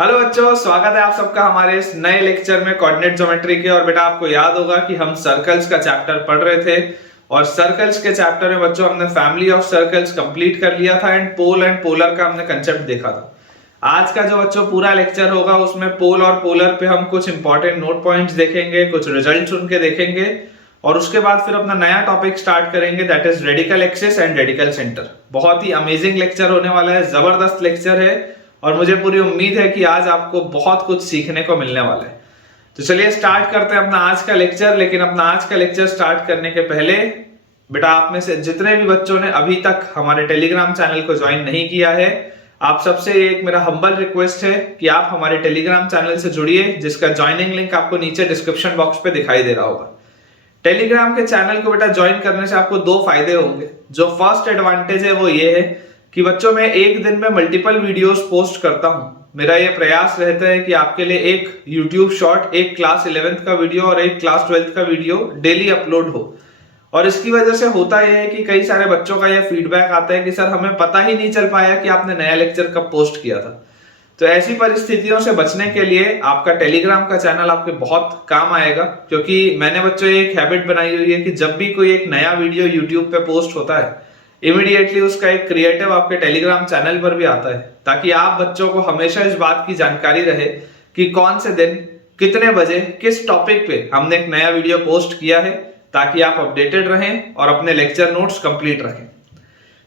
Hello बच्चों, स्वागत है आप सबका हमारे इस नए लेक्चर में कोऑर्डिनेट ज्योमेट्री के। और बेटा आपको याद होगा कि हम सर्कल्स का चैप्टर पढ़ रहे थे और सर्कल्स के चैप्टर में बच्चों हमने फैमिली ऑफ सर्कल्स कंप्लीट कर लिया था एंड पोलर का हमने कंसेप्ट देखा था। आज का जो बच्चों पूरा लेक्चर होगा उसमें पोल और पोलर पे हम कुछ इंपॉर्टेंट नोट पॉइंट्स देखेंगे, कुछ रिजल्ट्स उनके देखेंगे और उसके बाद फिर अपना नया टॉपिक स्टार्ट करेंगे, that is radical axis and radical centre. बहुत ही अमेजिंग लेक्चर होने वाला है, जबरदस्त लेक्चर है और मुझे पूरी उम्मीद है कि आज आपको बहुत कुछ सीखने को मिलने वाला है। तो चलिए स्टार्ट करते हैं अपना आज का लेक्चर। लेकिन अपना आज का लेक्चर स्टार्ट करने के पहले बेटा आप में से जितने भी बच्चों ने अभी तक हमारे टेलीग्राम चैनल को ज्वाइन नहीं किया है, आप सबसे एक मेरा हम्बल रिक्वेस्ट है कि आप हमारे टेलीग्राम चैनल से जुड़िए, जिसका ज्वाइनिंग लिंक आपको नीचे डिस्क्रिप्शन बॉक्स पे दिखाई दे रहा होगा। टेलीग्राम के चैनल को बेटा ज्वाइन करने से आपको दो फायदे होंगे। जो फर्स्ट एडवांटेज है वो ये है कि बच्चों मैं एक दिन में मल्टीपल वीडियोस पोस्ट करता हूं। मेरा ये प्रयास रहता है कि आपके लिए एक YouTube शॉर्ट, एक क्लास 11th का वीडियो और एक क्लास 12th का वीडियो डेली अपलोड हो। और इसकी वजह से होता यह है कि कई सारे बच्चों का यह फीडबैक आता है कि सर हमें पता ही नहीं चल पाया कि आपने नया लेक्चर कब पोस्ट किया था। तो ऐसी परिस्थितियों से बचने के लिए आपका टेलीग्राम का चैनल आपके बहुत काम आएगा, क्योंकि मैंने बच्चों एक हैबिट बनाई हुई है कि जब भी कोई एक नया वीडियो YouTube पे पोस्ट होता है इमीडिएटली उसका एक क्रिएटिव आपके टेलीग्राम चैनल पर भी आता है, ताकि आप बच्चों को हमेशा इस बात की जानकारी रहे कि कौन से दिन कितने बजे किस टॉपिक पे हमने एक नया वीडियो पोस्ट किया है, ताकि आप अपडेटेड रहें और अपने लेक्चर नोट्स कंप्लीट रखें।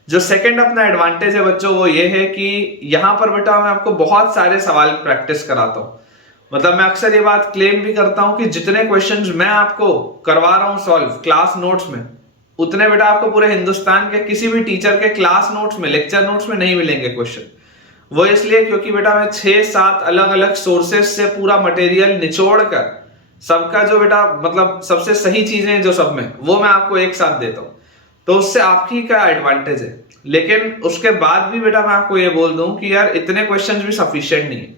जो सेकंड अपना एडवांटेज है बच्चों वो ये है कि यहाँ पर बेटा मैं आपको बहुत सारे सवाल प्रैक्टिस कराता हूँ। मतलब मैं अक्सर ये बात क्लेम भी करता हूँ कि जितने क्वेश्चंस मैं आपको करवा रहा हूँ सॉल्व क्लास नोट्स में, उतने बेटा आपको पूरे हिंदुस्तान के किसी भी टीचर के क्लास नोट्स में, लेक्चर नोट्स में नहीं मिलेंगे क्वेश्चन। वो इसलिए क्योंकि बेटा मैं 6-7 अलग अलग सोर्सेस से पूरा मटेरियल निचोड़ कर सबका जो बेटा मतलब सबसे सही चीजें जो सब में वो मैं आपको एक साथ देता हूँ। तो उससे आपकी क्या एडवांटेज है। लेकिन उसके बाद भी बेटा मैं आपको ये बोल दूं कि यार इतने क्वेश्चंस भी सफिशिएंट नहीं है।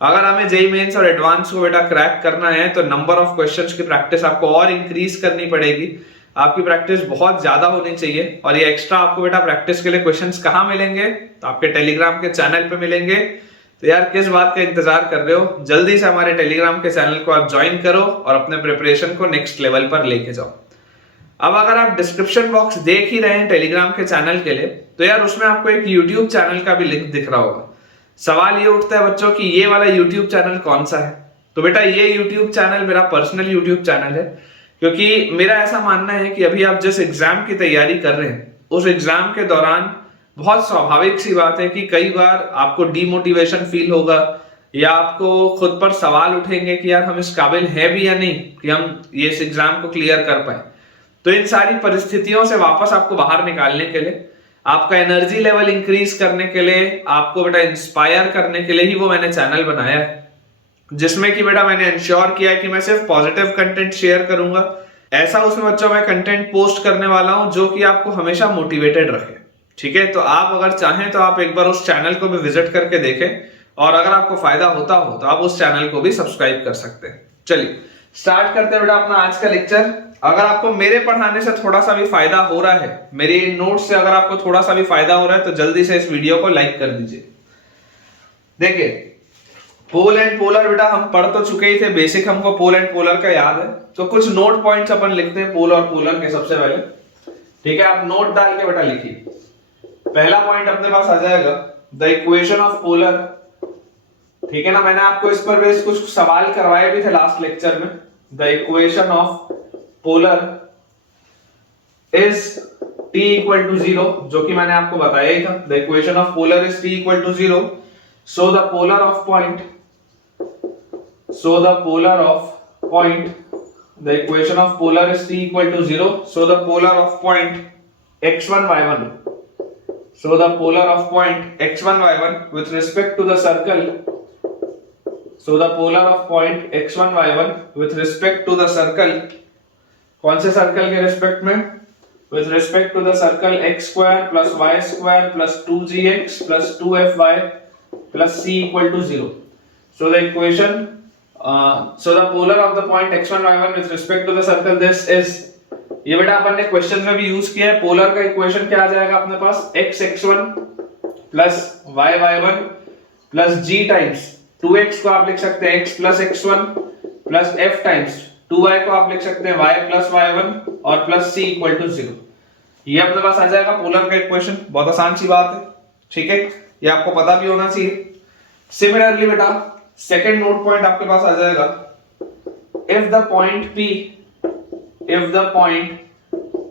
अगर हमें जेईई मेंस और एडवांस को बेटा क्रैक करना है तो नंबर ऑफ क्वेश्चंस की प्रैक्टिस आपको और इंक्रीज करनी पड़ेगी। आपकी प्रैक्टिस बहुत ज्यादा होनी चाहिए। और ये एक्स्ट्रा आपको बेटा प्रैक्टिस के लिए क्वेश्चंस कहाँ मिलेंगे, तो आपके टेलीग्राम के चैनल पे मिलेंगे। तो यार किस बात का इंतजार कर रहे हो, जल्दी से हमारे टेलीग्राम के चैनल को आप ज्वाइन करो और अपने प्रिपरेशन को नेक्स्ट लेवल पर लेके जाओ। अब अगर आप डिस्क्रिप्शन बॉक्स देख ही रहे हैं टेलीग्राम के चैनल के लिए, तो यार उसमें आपको एक यूट्यूब चैनल का भी लिंक दिख रहा होगा। सवाल ये उठता है बच्चों कि ये वाला यूट्यूब चैनल कौन सा है। तो बेटा ये यूट्यूब चैनल मेरा पर्सनल यूट्यूब चैनल है, क्योंकि मेरा ऐसा मानना है कि अभी आप जिस एग्जाम की तैयारी कर रहे हैं उस एग्जाम के दौरान बहुत स्वाभाविक सी बात है कि कई बार आपको डीमोटिवेशन फील होगा या आपको खुद पर सवाल उठेंगे कि यार हम इस काबिल है भी या नहीं कि हम ये इस एग्जाम को क्लियर कर पाए। तो इन सारी परिस्थितियों से वापस आपको बाहर निकालने के लिए, आपका एनर्जी लेवल इंक्रीज करने के लिए, आपको बेटा इंस्पायर करने के लिए ही वो मैंने चैनल बनाया है, जिसमें कि बेटा मैंने इंश्योर किया है कि मैं सिर्फ पॉजिटिव कंटेंट शेयर करूंगा। ऐसा उसमें बच्चों मैं कंटेंट पोस्ट करने वाला हूं जो कि आपको हमेशा मोटिवेटेड रखे। ठीक है, तो आप अगर चाहें तो आप एक बार उस चैनल को भी विजिट करके देखें और अगर आपको फायदा होता हो तो आप उस चैनल को भी सब्सक्राइब कर सकते हैं। चलिए स्टार्ट करते हैं बेटा अपना आज का लेक्चर। अगर आपको मेरे पढ़ाने से थोड़ा सा भी फायदा हो रहा है, मेरे नोट से अगर आपको थोड़ा सा भी फायदा हो रहा है, तो जल्दी से इस वीडियो को लाइक कर दीजिए। देखिए पोल एंड पोलर बेटा हम पढ़ तो चुके ही थे, बेसिक हमको पोल एंड पोलर का याद है। तो कुछ नोट पॉइंट्स अपन लिखते हैं पोल और पोलर के सबसे पहले। ठीक है, आप नोट डाल के बेटा लिखिए। पहला पॉइंट अपने पास आ जाएगा द इक्वेशन ऑफ पोलर। ठीक है ना, मैंने आपको इस पर बेस कुछ सवाल करवाए भी थे लास्ट लेक्चर में। The equation of polar is t equal to 0, जो कि मैंने आपको बताया ही था। The equation of polar is t equal to 0, so the polar of point, the equation of polar is t equal to 0, so the polar of point x1 y1, so the polar of point x1 y1 with respect to the circle, so the polar of point x1 y1 with respect to the circle, कौन से circle के respect में, with respect to the circle x square plus y square plus 2gx plus 2fy plus c equal to 0. So the equation, so the polar of the point x1 y1 with respect to the circle this is, ये बेटा अपन ने question में भी use किया है। Polar का equation क्या आ जाएगा अपने पास, x x1 plus y y1 plus g times 2x को आप लिख सकते हैं x plus x1 plus f times 2y को आप लिख सकते हैं y प्लस y1 और प्लस c इक्वल टू 0। ये अपने पास आ जाएगा पोलर का इक्वेशन। बहुत आसान सी बात है, ठीक है, ये आपको पता भी होना चाहिए। सिमिलरली बेटा सेकंड नोट पॉइंट आपके पास आ जाएगा, if the point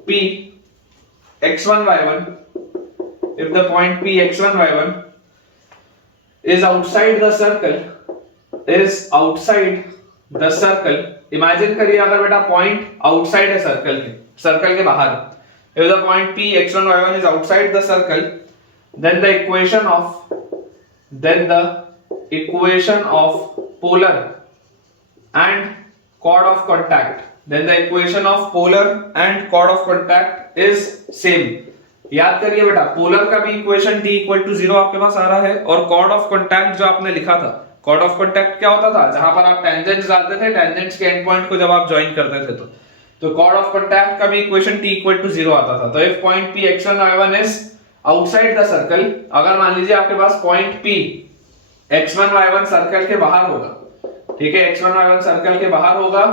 P x1 y1, if the point P x1 y1 is outside the circle, imagine करिए अगर बेटा पॉइंट आउटसाइड है सर्कल के बाहर है। If the point P x1 y1 is outside the circle, then the equation of polar and chord of contact is same। याद करिए बेटा पोलर का भी इक्वेशन t इक्वल टू 0 आपके पास आ रहा है, और कॉर्ड ऑफ कॉन्टैक्ट जो आपने लिखा था, कॉर्ड ऑफ कॉन्टैक्ट क्या होता था, जहां पर आप टेंजेंट्स डालते थे, टेंजेंट्स के एंड पॉइंट को जब आप ज्वाइन करते थे तो कॉर्ड ऑफ कॉन्टैक्ट का भी इक्वेशन t इक्वल टू 0 आता था। तो if point P x1 y1 is outside the circle, अगर मान लीजिए आपके पास point P x1 y1 circle के बाहर होगा, ठीक है, x1 y1 सर्कल के बाहर होगा,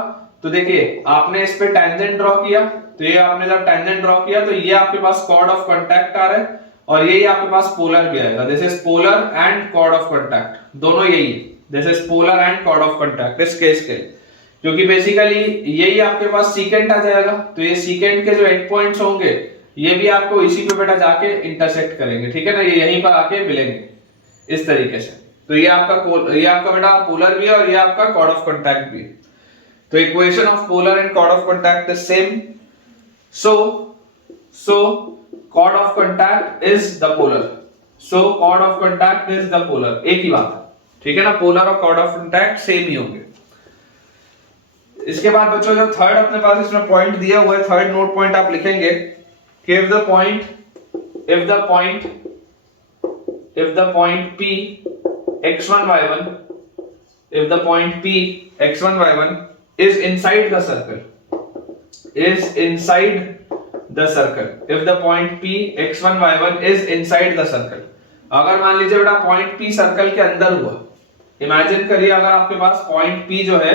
तो देखिए आपने इस पे टेंजेंट ड्रॉ किया, तो ये आपने जब टेंजेंट ड्रॉ किया तो ये आपके पास कॉर्ड ऑफ कांटेक्ट आ रहा है, और यही आपके पास पोलर भी आएगा। This is polar and chord of contact, दोनों यही है। This is polar and chord of contact इस केस के, क्योंकि बेसिकली यही आपके पास सीकेंट आ जाएगा, तो ये सीकेंट के जो एंड पॉइंट्स होंगे ये भी आपको इसी पे बेटा जाके इंटरसेक्ट करेंगे, ठीक है ना, ये यहीं पर आके मिलेंगे इस तरीके से। तो ये आपका बेटा पोलर भी है और ये आपका कॉर्ड ऑफ कांटेक्ट भी है। तो equation of polar and chord of contact is same. So chord of contact is the polar, एक ही बात है, ठीक है ना, पोलर और chord of contact सेम ही होंगे। इसके बाद बच्चों जो थर्ड अपने पास इसमें पॉइंट दिया हुआ है, थर्ड नोट पॉइंट आप लिखेंगे कि if the point P x1 y1 is inside the circle, if the point P x1 y1 is inside the circle, अगर मान लीजिए बेटा पॉइंट P सर्कल के अंदर हुआ, इमेजिन करिए अगर आपके पास पॉइंट P जो है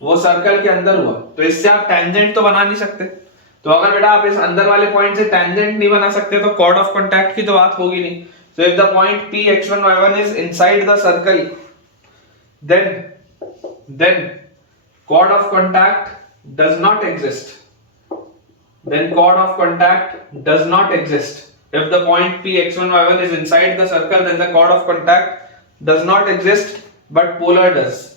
वो सर्कल के अंदर हुआ, तो इससे आप टेंजेंट तो बना नहीं सकते। तो अगर बेटा आप इस अंदर वाले पॉइंट से टेंजेंट नहीं बना सकते तो कॉर्ड ऑफ कांटेक्ट की तो बात होगी नहीं। So if the point P x1 y1 is inside the circle, then chord of contact does not exist. If the point P x1 y1 is inside the circle, then the chord of contact does not exist, but polar does.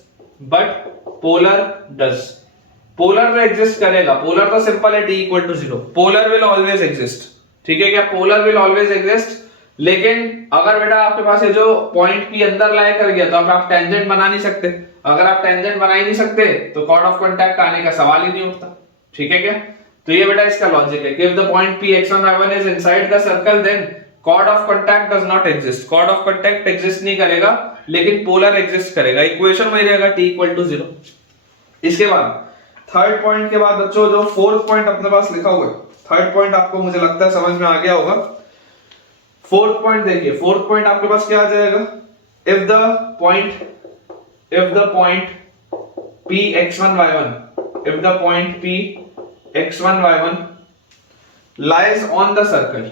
Polar में exist करेगा, polar तो simple है, t equal to 0। Polar will always exist, ठीक है क्या, polar will always exist. लेकिन अगर बेटा आपके पास ये जो पॉइंट P अंदर लाई कर गया तो आप टेंजेंट बना नहीं सकते। अगर आप टेंजेंट बना ही नहीं सकते तो कॉर्ड ऑफ कांटेक्ट आने का सवाल ही नहीं उठता, ठीक है क्या। तो ये बेटा इसका लॉजिक है कि if the point P x1 y1 is inside the circle, then chord of contact does not exist. chord of contact exist नहीं करेगा, लेकिन पोलर एग्जिस्ट करेगा। इक्वेशन वही रहेगा t इक्वल टू 0। इसके बाद थर्ड पॉइंट के बाद बच्चों जो फोर्थ पॉइंट अपने पास लिखा हुआ है, थर्ड पॉइंट आपको मुझे लगता है समझ में आ गया होगा। फोर्थ पॉइंट देखिए, फोर्थ पॉइंट आपके पास क्या आ जाएगा, if the point P x1 y1 lies on the circle,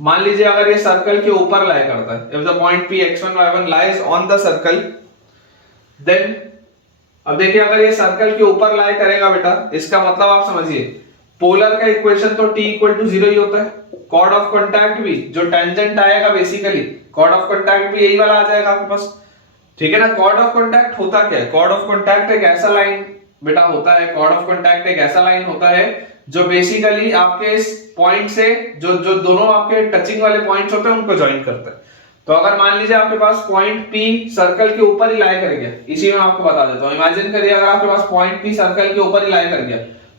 मान लीजिए अगर ये सर्कल के ऊपर लाई करता है, if the point P x1 y1 lies on the circle, then अब देखिए अगर ये सर्कल के ऊपर लाई करेगा बेटा, इसका मतलब आप समझिए पोलर का इक्वेशन तो t इक्वल टू 0 ही होता है। कॉर्ड ऑफ कांटेक्ट भी जो टेंजेंट आएगा, बेसिकली कॉर्ड ऑफ कांटेक्ट भी यही वाला आ जाएगा आपके पास, ठीक है ना। कॉर्ड ऑफ कांटेक्ट होता क्या है, कॉर्ड ऑफ कांटेक्ट एक ऐसा लाइन बेटा होता है, कॉर्ड ऑफ कांटेक्ट एक ऐसा लाइन होता है जो बेसिकली आपके इस पॉइंट से जो दोनों आपके टचिंग वाले पॉइंट्स होते हैं उनको ज्वाइन करता है। तो अगर मान लीजिए आपके पास पॉइंट P सर्कल के ऊपर ही लाई कर गया, इसी में आपको बता देता हूं, इमेजिन करिए अगर आपके पास पॉइंट P सर्कल के ऊपर ही लाई कर गया,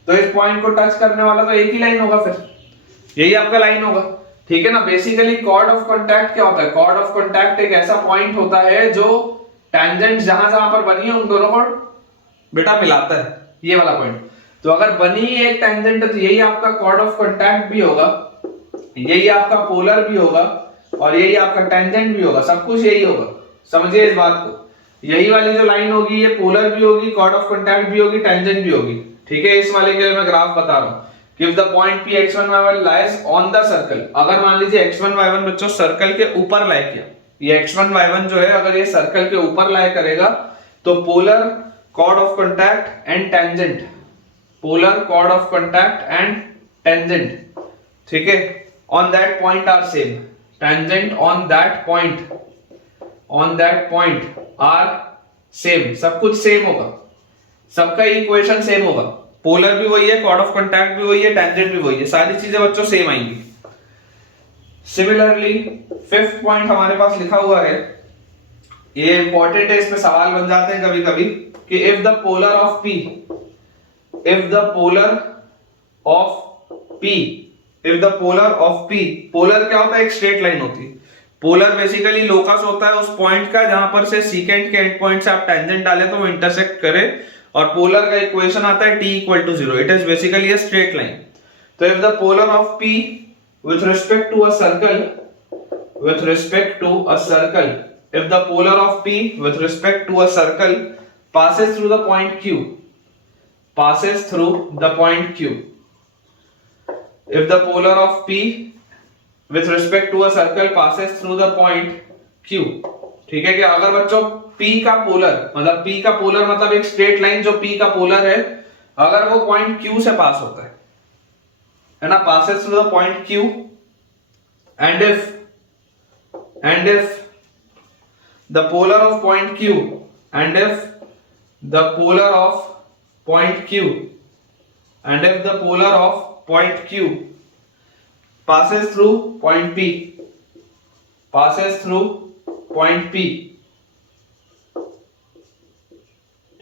तो इस पॉइंट को टच करने वाला तो एक ही लाइन होगा, फिर यही आपका लाइन होगा, ठीक है ना। बेसिकली कॉर्ड ऑफ कांटेक्ट क्या होता है, कॉर्ड ऑफ कांटेक्ट एक ऐसा पॉइंट होता है जो टेंजेंट जहां पर बनी है उन दोनों को बेटा मिलाता है, ये वाला पॉइंट। तो अगर बनी एक टेंजेंट है तो यही आपका कॉर्ड ऑफ कांटेक्ट भी होगा, यही आपका पोलर भी होगा, और यही आपका टेंजेंट भी होगा, सब कुछ यही होगा, समझिए इस बात को। यही वाली जो लाइन होगी ये पोलर भी होगी, कॉर्ड ऑफ कांटेक्ट भी होगी, टेंजेंट भी होगी, ठीक है। इस वाले के लिए मैं ग्राफ बता रहा हूँ कि if the point P x1 y1 lies on the circle, अगर मान लीजिए x1 y1 बच्चों सर्कल के ऊपर लाई किया, ये x1 y1 जो है अगर ये सर्कल के ऊपर लाई करेगा तो polar chord of contact and tangent, polar chord of contact and tangent, ठीक है, on that point are same, tangent on that point are same, सब कुछ सेम होगा, सबका इक्वेशन सेम होगा, पोलर भी वही है, कॉर्ड ऑफ कांटेक्ट भी वही है, टेंजेंट भी वही है, सारी चीजें बच्चों सेम आएंगी। सिमिलरली फिफ्थ पॉइंट हमारे पास लिखा हुआ है, ये इंपॉर्टेंट है, इसमें सवाल बन जाते हैं कभी कभी कि if the polar of P, if the polar of P, polar क्या होता है, एक स्ट्रेट लाइन होती है, पोलर बेसिकली लोकस होता है उस पॉइंट का जहां पर से सीकेंट के एंड पॉइंट से आप टेंजेंट डालें तो वो इंटरसेक्ट करे, और पोलर का इक्वेशन आता है t equal to 0, it is basically a straight line. तो if the polar of P with respect to a circle, if the polar of P with respect to a circle passes through the point Q, if the polar of P with respect to a circle passes through the point Q, ठीक है, कि अगर बच्चों P का polar मतलब एक straight line जो P का पोलर है, अगर वो पॉइंट Q से पास होता है ना, passes through the point Q, and if the polar of point Q, and if the polar of point Q passes through point P,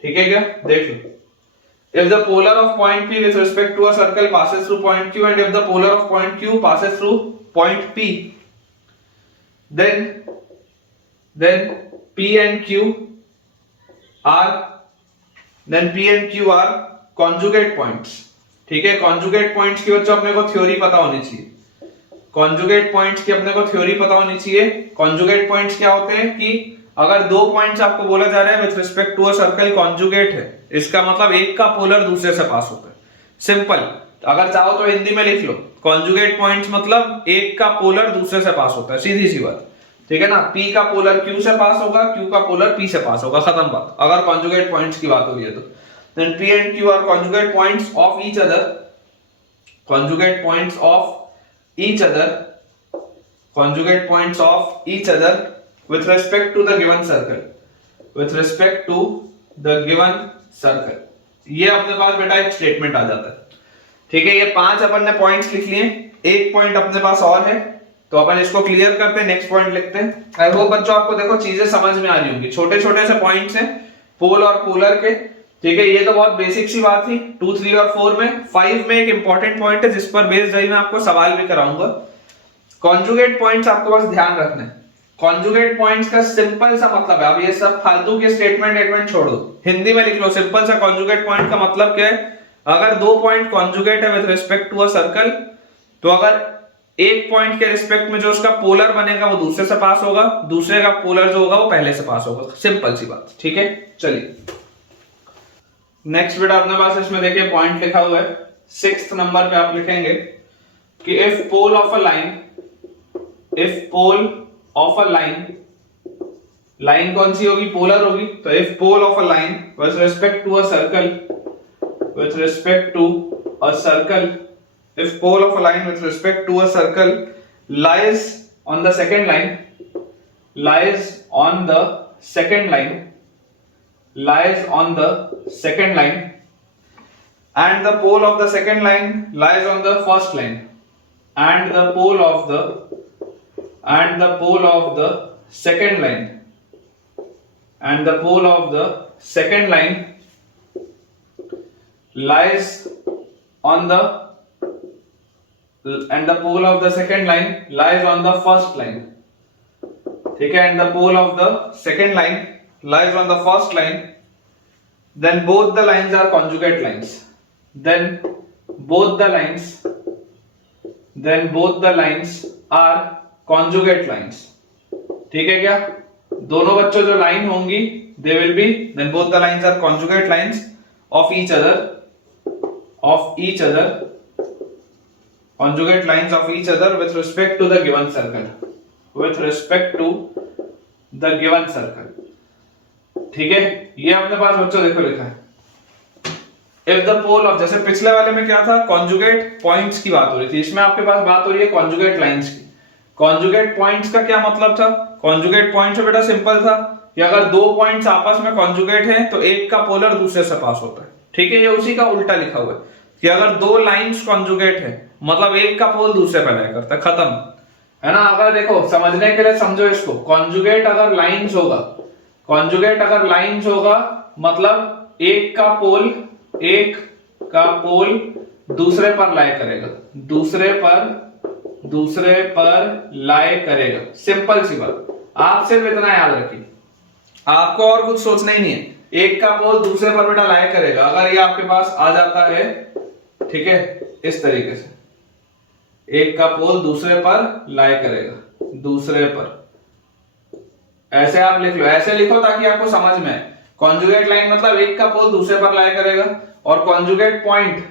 ठीक है क्या, देख लो, if the polar of point P with respect to a circle passes through point Q, and if the polar of point Q passes through point P, then P and Q are conjugate points, ठीक है। conjugate points की बच्चों अपने को theory पता होनी चाहिए, conjugate points की अपने को थ्योरी पता होनी चाहिए। conjugate points क्या होते हैं कि अगर दो पॉइंट्स आपको बोला जा रहा है with respect to a circle conjugate है, इसका मतलब एक का पोलर दूसरे से पास होता है, सिंपल। अगर चाहो तो हिंदी में लिख लो, कॉन्जुगेट पॉइंट्स मतलब एक का पोलर दूसरे से पास होता है, सीधी सी बात, ठीक है ना। P का पोलर Q से पास होगा, Q का पोलर P से पास होगा, खत्म बात, अगर कॉन्जुगेट पॉइंट्स की बात हो रही है तो। then P and Q are conjugate points of each other, with respect to the given circle, ये अपने पास बेटा एक स्टेटमेंट आ जाता है, ठीक है। ये 5 अपन ने पॉइंट्स लिख लिए, एक पॉइंट अपने पास और है, तो अपन इसको क्लियर करते हैं, नेक्स्ट पॉइंट लिखते हैं। आई होप बच्चों आपको देखो चीजें समझ में आ रही होंगी, छोटे छोटे से पॉइंट्स हैं पोल और पोलर के, ठीक है। ये तो बहुत बेसिक सी बात थी 2, 3 और 4 में। 5 में एक इंपॉर्टेंट पॉइंट है जिस पर बेस्ड रही मैं आपको सवाल भी कराऊंगा। कॉन्जुगेट पॉइंट्स आपको बस ध्यान रखना है, कॉन्जुगेट पॉइंट्स का सिंपल सा मतलब है, अब ये सब फालतू के स्टेटमेंट छोड़ दो, हिंदी में लिख लो सिंपल सा। कॉन्जुगेट पॉइंट का मतलब क्या है, अगर दो पॉइंट कॉन्जुगेट है with respect to a circle, तो अगर एक पॉइंट के रिस्पेक्ट में जो उसका पोलर बनेगा वो दूसरे से पास होगा, दूसरे का पोलर जो होगा वो पहले से पास होगा, सिंपल सी बात, ठीक है। चलिए नेक्स्ट बेटा अपने पास इसमें देखिए पॉइंट लिखा हुआ है 6th नंबर पे, आप लिखेंगे कि if pole of a line, line कौन सी होगी, पोलर होगी, तो if pole of a line with respect to a circle, if pole of a line with respect to a circle lies on the second line, and the pole of the second line lies on the first line, and the pole of the second line lies on the first line, ठीक है, and the pole of the second line lies on the first line, then both the lines are conjugate lines, are conjugate lines, ठीक है क्या? दोनों बच्चों जो line होंगी they will be, then both the lines are conjugate lines of each other, conjugate lines of each other with respect to the given circle, ठीक है? ये अपने पास बच्चों देखो लिखा है, if the pole of, जैसे पिछले वाले में क्या था, कॉन्जुगेट पॉइंट्स की बात हो रही थी, इसमें आपके पास बात हो रही है कॉन्जुगेट लाइंस की। कॉन्जुगेट पॉइंट्स का क्या मतलब था? कॉन्जुगेट पॉइंट्स बेटा सिंपल था कि अगर दो पॉइंट्स आपस में कॉन्जुगेट हैं तो एक का पोलर दूसरे से पास होता है, ठीक है? ये उसी का उल्टा लिखा हुआ है कि अगर दो लाइंस कॉन्जुगेट है मतलब एक का पोल दूसरे पर लाया करता है, खत्म, है ना? अगर देखो समझने के लिए समझो इसको, कॉन्जुगेट अगर लाइंस होगा मतलब एक का पोल दूसरे पर लाया करेगा, दूसरे पर लाया करेगा, सिंपल सी बात। आप सिर्फ इतना याद रखिए, आपको और कुछ सोचना ही नहीं है, एक का पोल दूसरे पर बेटा लाया करेगा। अगर ये आपके पास आ जाता है, ठीक है, इस तरीके से एक का पोल दूसरे पर लाया करेगा, दूसरे पर, ऐसे आप लिख लो, ऐसे लिखो ताकि आपको समझ में आए। कॉन्जुगेट लाइन मतलब एक का पोल दूसरे पर लाया करेगा, और कॉन्जुगेट पॉइंट,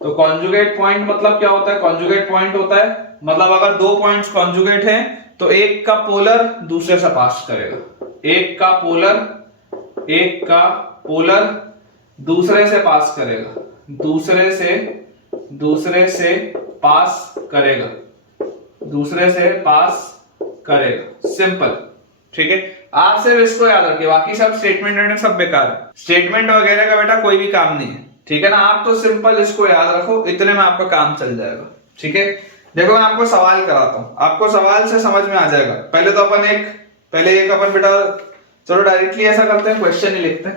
तो कॉन्जुगेट पॉइंट मतलब क्या होता है? कॉन्जुगेट पॉइंट होता है मतलब अगर दो पॉइंट्स कॉन्जुगेट हैं तो एक का पोलर दूसरे से पास करेगा, एक का पोलर दूसरे से पास करेगा, दूसरे से पास करेगा, सिंपल, ठीक है? आप सिर्फ इसको याद रखिए, बाकी सब स्टेटमेंट सब बेकार है, स्टेटमेंट वगैरह का बेटा कोई भी काम नहीं है, ठीक है ना? आप तो सिंपल इसको याद रखो, इतने में आपका काम चल जाएगा, ठीक है? देखो मैं आपको सवाल कराता हूं, आपको सवाल से समझ में आ जाएगा। पहले तो अपन अपन बेटा चलो डायरेक्टली ऐसा करते हैं, क्वेश्चन ही लिखते हैं।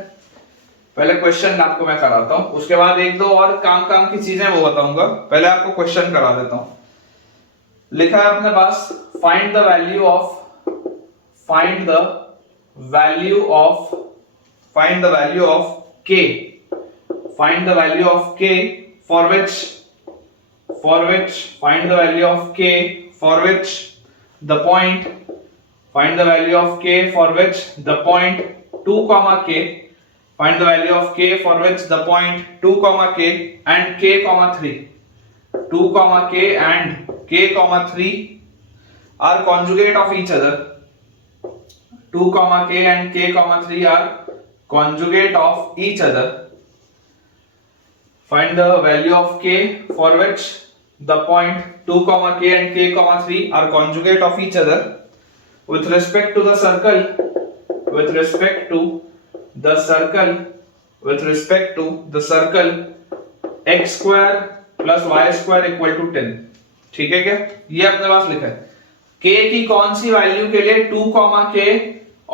पहले क्वेश्चन आपको मैं कराता हूं, उसके बाद एक दो और काम की चीजें वो बताऊंगा। पहले आपको क्वेश्चन करा देता हूं। लिखा है अपने पास, find the value of k for which the point 2 comma k, find the value of k for which the point 2 comma k and k comma 3 are conjugate of each other. 2 comma k and k comma 3 are conjugate of each other. Find the value of k for which the point 2 comma k and k comma 3 are conjugate of each other with respect to the circle x square plus y square equal to 10, ठीक है क्या? ये अपने पास लिखा है k की कौन सी value के लिए 2 k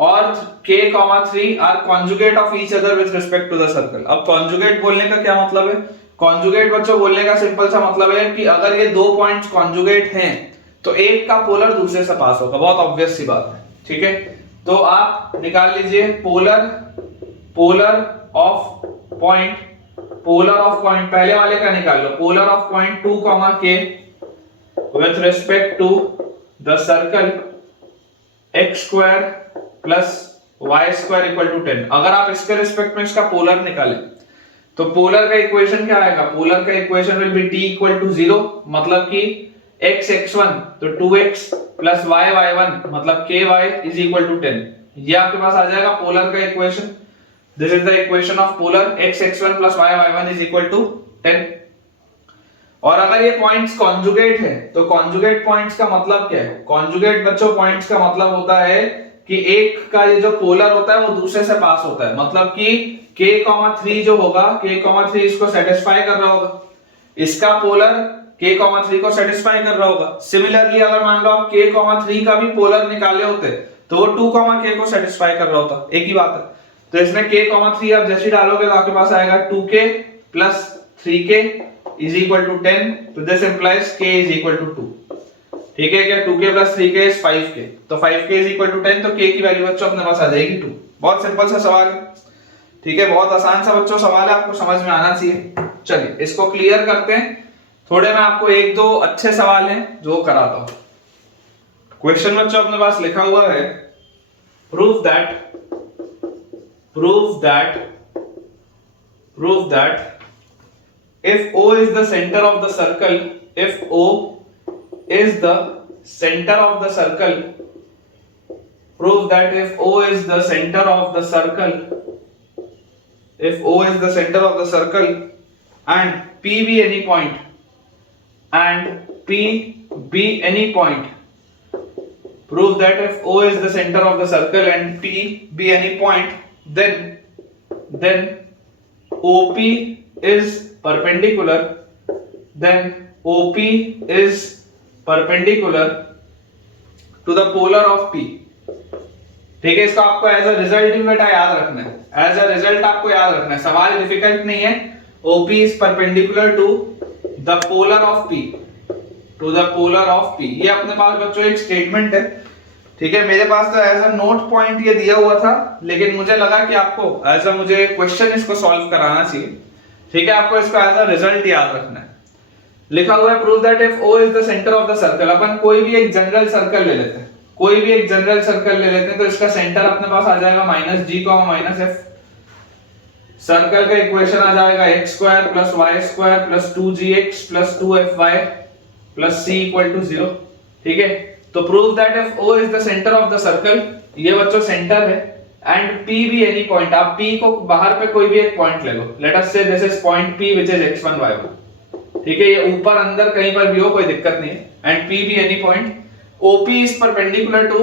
और k 3 are conjugate of each other with respect to the circle. अब कॉन्जुगेट बोलने का क्या मतलब है? कॉन्जुगेट बच्चों बोलने का सिंपल सा मतलब है कि अगर ये दो पॉइंट्स कॉन्जुगेट हैं तो एक का पोलर दूसरे से पास होगा, बहुत ऑब्वियस सी बात है, ठीक है? तो आप निकाल लीजिए पोलर ऑफ पॉइंट, पहले वाले का निकाल लो, polar of point 2 k with respect to the circle x square plus y square equal to 10। अगर आप इसके रिस्पेक्ट में इसका पोलर निकालें तो पोलर का इक्वेशन क्या आएगा? पोलर का equation will be t equal to 0, मतलब कि x x1 तो 2x प्लस y y1 मतलब ky इज इक्वल टू 10। ये आपके पास आ जाएगा पोलर का equation. This is the equation of polar x x1 plus y y1 is equal to 10। और अगर ये पॉइंट्स कॉन्जुगेट है तो कॉन्जुगेट पॉइंट्स का मतलब क्या है? कॉन्जुगेट बच्चों पॉइंट्स का मतलब होता है कि एक का ये जो पोलर होता है वो दूसरे से पास होता है, मतलब कि k 3 जो होगा, k 3 इसको सेटिस्फाई कर रहा होगा, इसका पोलर k 3 को सेटिस्फाई कर रहा होगा। सिमिलरली अगर मान लो आप k 3 का भी पोलर निकाले होते तो वो 2 k को सेटिस्फाई कर रहा होता, एक ही बात है। तो इसमें k 3 आप जैसे डालोगे तो आपके पास आएगा 2k plus 3k is equal to 10, तो this implies k is equal to 2, ठीक है क्या? 2k plus 3k is 5k, तो 5k इज इक्वल टू 10, तो k की वैल्यू बच्चों अपने पास आ जाएगी 2। बहुत सिंपल सा सवाल है, ठीक है? बहुत आसान सा बच्चों सवाल है, आपको समझ में आना चाहिए। चलिए इसको क्लियर करते हैं। थोड़े मैं आपको एक दो अच्छे सवाल हैं जो कराता हूं। क्वेश्चन बच्चों अपने पास लिखा हुआ है, prove that if O is the center of the circle, if O is the center of the circle, prove that if O is the center of the circle, if O is the center of the circle and P be any point, and P be any point, prove that if O is the center of the circle and P be any point, then OP is perpendicular, then OP is perpendicular to the polar of P। ठीक है, इसको आपको as a result भी बेटा याद रखना है, as a result आपको याद रखना है, सवाल डिफिकल्ट नहीं है। OP is perpendicular to the polar of P, to the polar of P। ये अपने पास बच्चों एक स्टेटमेंट है, ठीक है। मेरे पास तो एज अ नोट पॉइंट ये दिया हुआ था, लेकिन मुझे लगा कि आपको एज अ मुझे क्वेश्चन इसको सॉल्व कराना चाहिए, ठीक है। आपको इसको एज अ रिजल्ट याद रखना है। लिखा हुआ है prove that if O is the centre of the circle. अपन कोई भी एक जनरल सर्कल ले लेते हैं, कोई भी एक जनरल सर्कल ले लेते हैं, तो इसका सेंटर अपने पास आ जाएगा -g, -f। सर्कल का इक्वेशन आ जाएगा x² + y² + 2gx + 2fy + c = 0, ठीक है। तो prove that if O is the centre of the circle, ये बच्चों सेंटर है, एंड P भी एनी पॉइंट, आप P को बाहर पे कोई भी एक पॉइंट ले लो, late us say this is point P which is x1 y1, ठीक है। ये ऊपर अंदर कहीं पर भी हो, कोई दिक्कत नहीं है, एंड P भी any point, OP is perpendicular to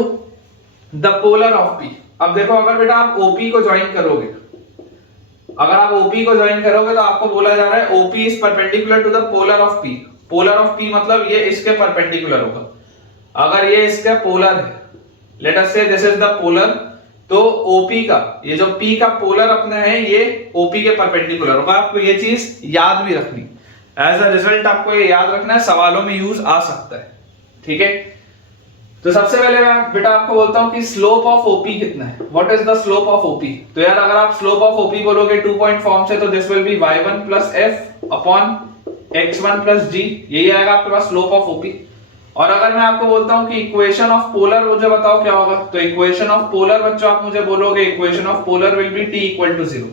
the polar of P। अब देखो, अगर बेटा आप OP को ज्वाइन करोगे, अगर आप OP को ज्वाइन करोगे तो आपको बोला जा रहा है OP is perpendicular to the polar of P। Polar of P मतलब ये इसके परपेंडिकुलर होगा। अगर ये इसका पोलर है, late us say this is the polar, तो OP का ये जो P का पोलर अपना है ये OP के परपेंडिकुलर होगा। आपको ये चीज याद भी रखनी, एज अ रिजल्ट आपको ये याद रखना है, सवालों में यूज आ सकता है, ठीक है। तो सबसे पहले मैं बेटा आपको बोलता हूं कि स्लोप ऑफ OP कितना है, what is the slope of OP। तो यार अगर आप स्लोप ऑफ OP बोलोगे 2 पॉइंट फॉर्म से, तो this will B y1 + f upon x1 + g, यही आएगा आपके पास स्लोप ऑफ OP। और अगर मैं आपको बोलता हूं कि इक्वेशन ऑफ पोलर मुझे बताओ क्या होगा, तो इक्वेशन ऑफ पोलर बच्चों आप मुझे बोलोगे equation of polar will be t = 0।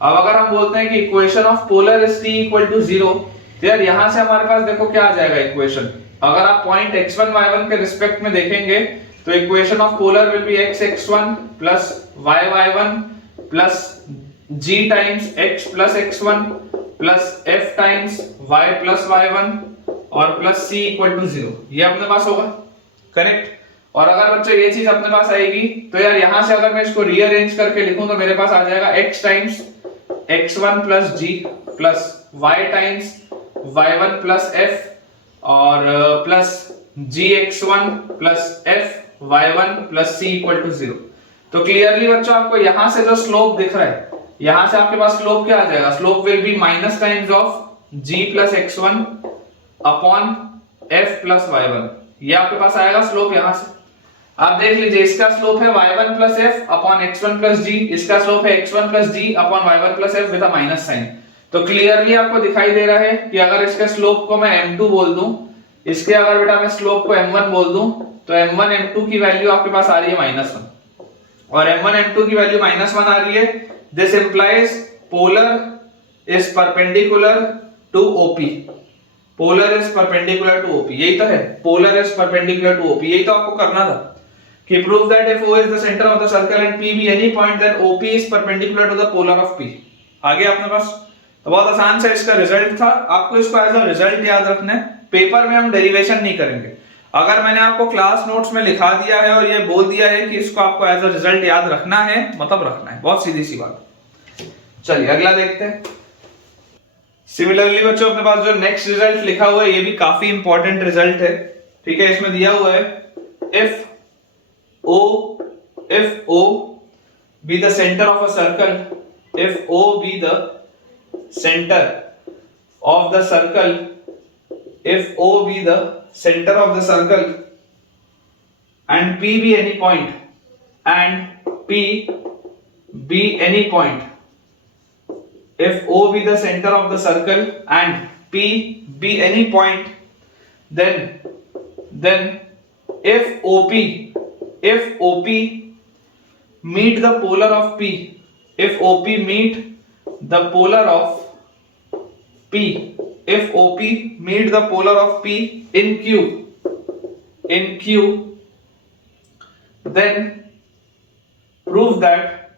अब अगर हम बोलते हैं कि equation of polar is t = 0, तो यार यहां से हमारे पास देखो क्या आ जाएगा इक्वेशन। अगर आप पॉइंट x1 y1 के रिस्पेक्ट में देखेंगे, तो equation of polar will be x(x1) + y(y1) + g times x + x1 + f times y + y1 और प्लस c = 0। ये अपने पास होगा, करेक्ट। और अगर बच्चों ये चीज अपने पास आएगी, तो यार यहां से अगर मैं इसको रीअरेंज करके लिखूं, तो मेरे पास आ जाएगा x times x1 + g plus y times y1 + f और plus gx1 + f y1 + c = 0। तो क्लियरली बच्चों आपको यहां से जो स्लोप दिख रहा है, यहां से आपके पास स्लोप क्या आ जाएगा, slope will be minus times of g + x1 upon f + y1, ये आपके पास आएगा स्लोप। यहां से आप देख लीजिए, इसका स्लोप है y1 + f upon x1 + g, इसका स्लोप है x1 + g upon y1 + f with a minus sign. तो क्लियरली आपको दिखाई दे रहा है कि अगर इसके स्लोप को मैं m2 बोल दूं, इसके अगर बेटा मैं स्लोप को m1 बोल दूं, तो m1 m2 की वैल्यू आपके पास आ रही है -1, और m1 m2 की वैल्यू -1 आ रही है। This implies polar is perpendicular to OP, polar is perpendicular to OP, यही तो है, polar is perpendicular to OP। यही तो आपको करना था कि prove that if O is the centre of the circle and P be any point, then OP is perpendicular to the polar of P। आगे अपने पास तो बहुत आसान से इसका रिजल्ट था, आपको इसको एज अ रिजल्ट याद रखना है। पेपर में हम डेरिवेशन नहीं करेंगे। अगर मैंने आपको क्लास नोट्स में लिखा दिया है और ये बोल दिया है कि इसको आपको एज अ रिजल्ट याद रखना है, मतलब रखना है, बहुत सीधी सी बात। चलिए अगला देखते हैं। सिमिलरली बच्चों अपने पास जो नेक्स्ट रिजल्ट लिखा हुआ है, ये भी काफी इंपॉर्टेंट रिजल्ट है, ठीक है। इसमें दिया हुआ है if O be the center of a circle, if O be the center of the circle, if O be the center of the circle and P be any point, and P be any point, if O be the center of the circle and P be any point, then if OP meet the polar of P, if OP meet the polar of P, if OP meet the polar of P in Q, then prove that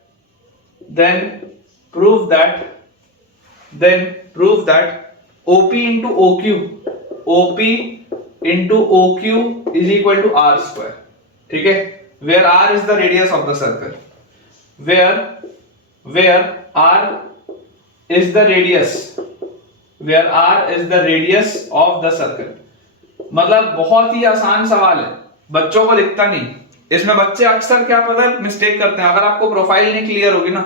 OP into OQ is equal to R square. ठीक है, where R is the radius of the circle, where R is the radius of the circle. मतलब बहुत ही आसान सवाल है, बच्चों को दिखता नहीं। इसमें बच्चे अक्सर क्या पता है मिस्टेक करते हैं, अगर आपको प्रोफाइल नहीं क्लियर होगी ना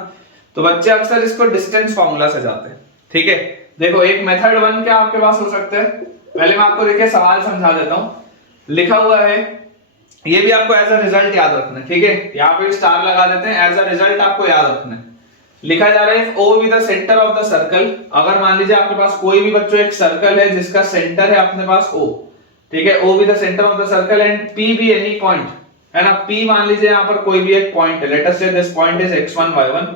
तो बच्चे अक्सर इसको डिस्टेंस फार्मूला से जाते हैं। ठीक है, देखो एक मेथड 1 क्या आपके पास हो सकता है, पहले मैं आपको देखिए सवाल समझा देता हूं। लिखा हुआ है, ये भी आपको एज अ रिजल्ट याद रखना है। ठीक है, यहाँ पे स्टार लगा देते हैं, एज अ रिजल्ट आपको याद रखना है। लिखा जा रहा है if O be the center of the circle, अगर मान लीजिए आपके पास कोई भी बच्चों एक सर्कल है जिसका सेंटर है अपने पास O, ठीक है, O be the center of the circle and P be any point, है ना। P मान लीजिए यहाँ पर कोई भी एक पॉइंट है, late us say this point is x1 y1,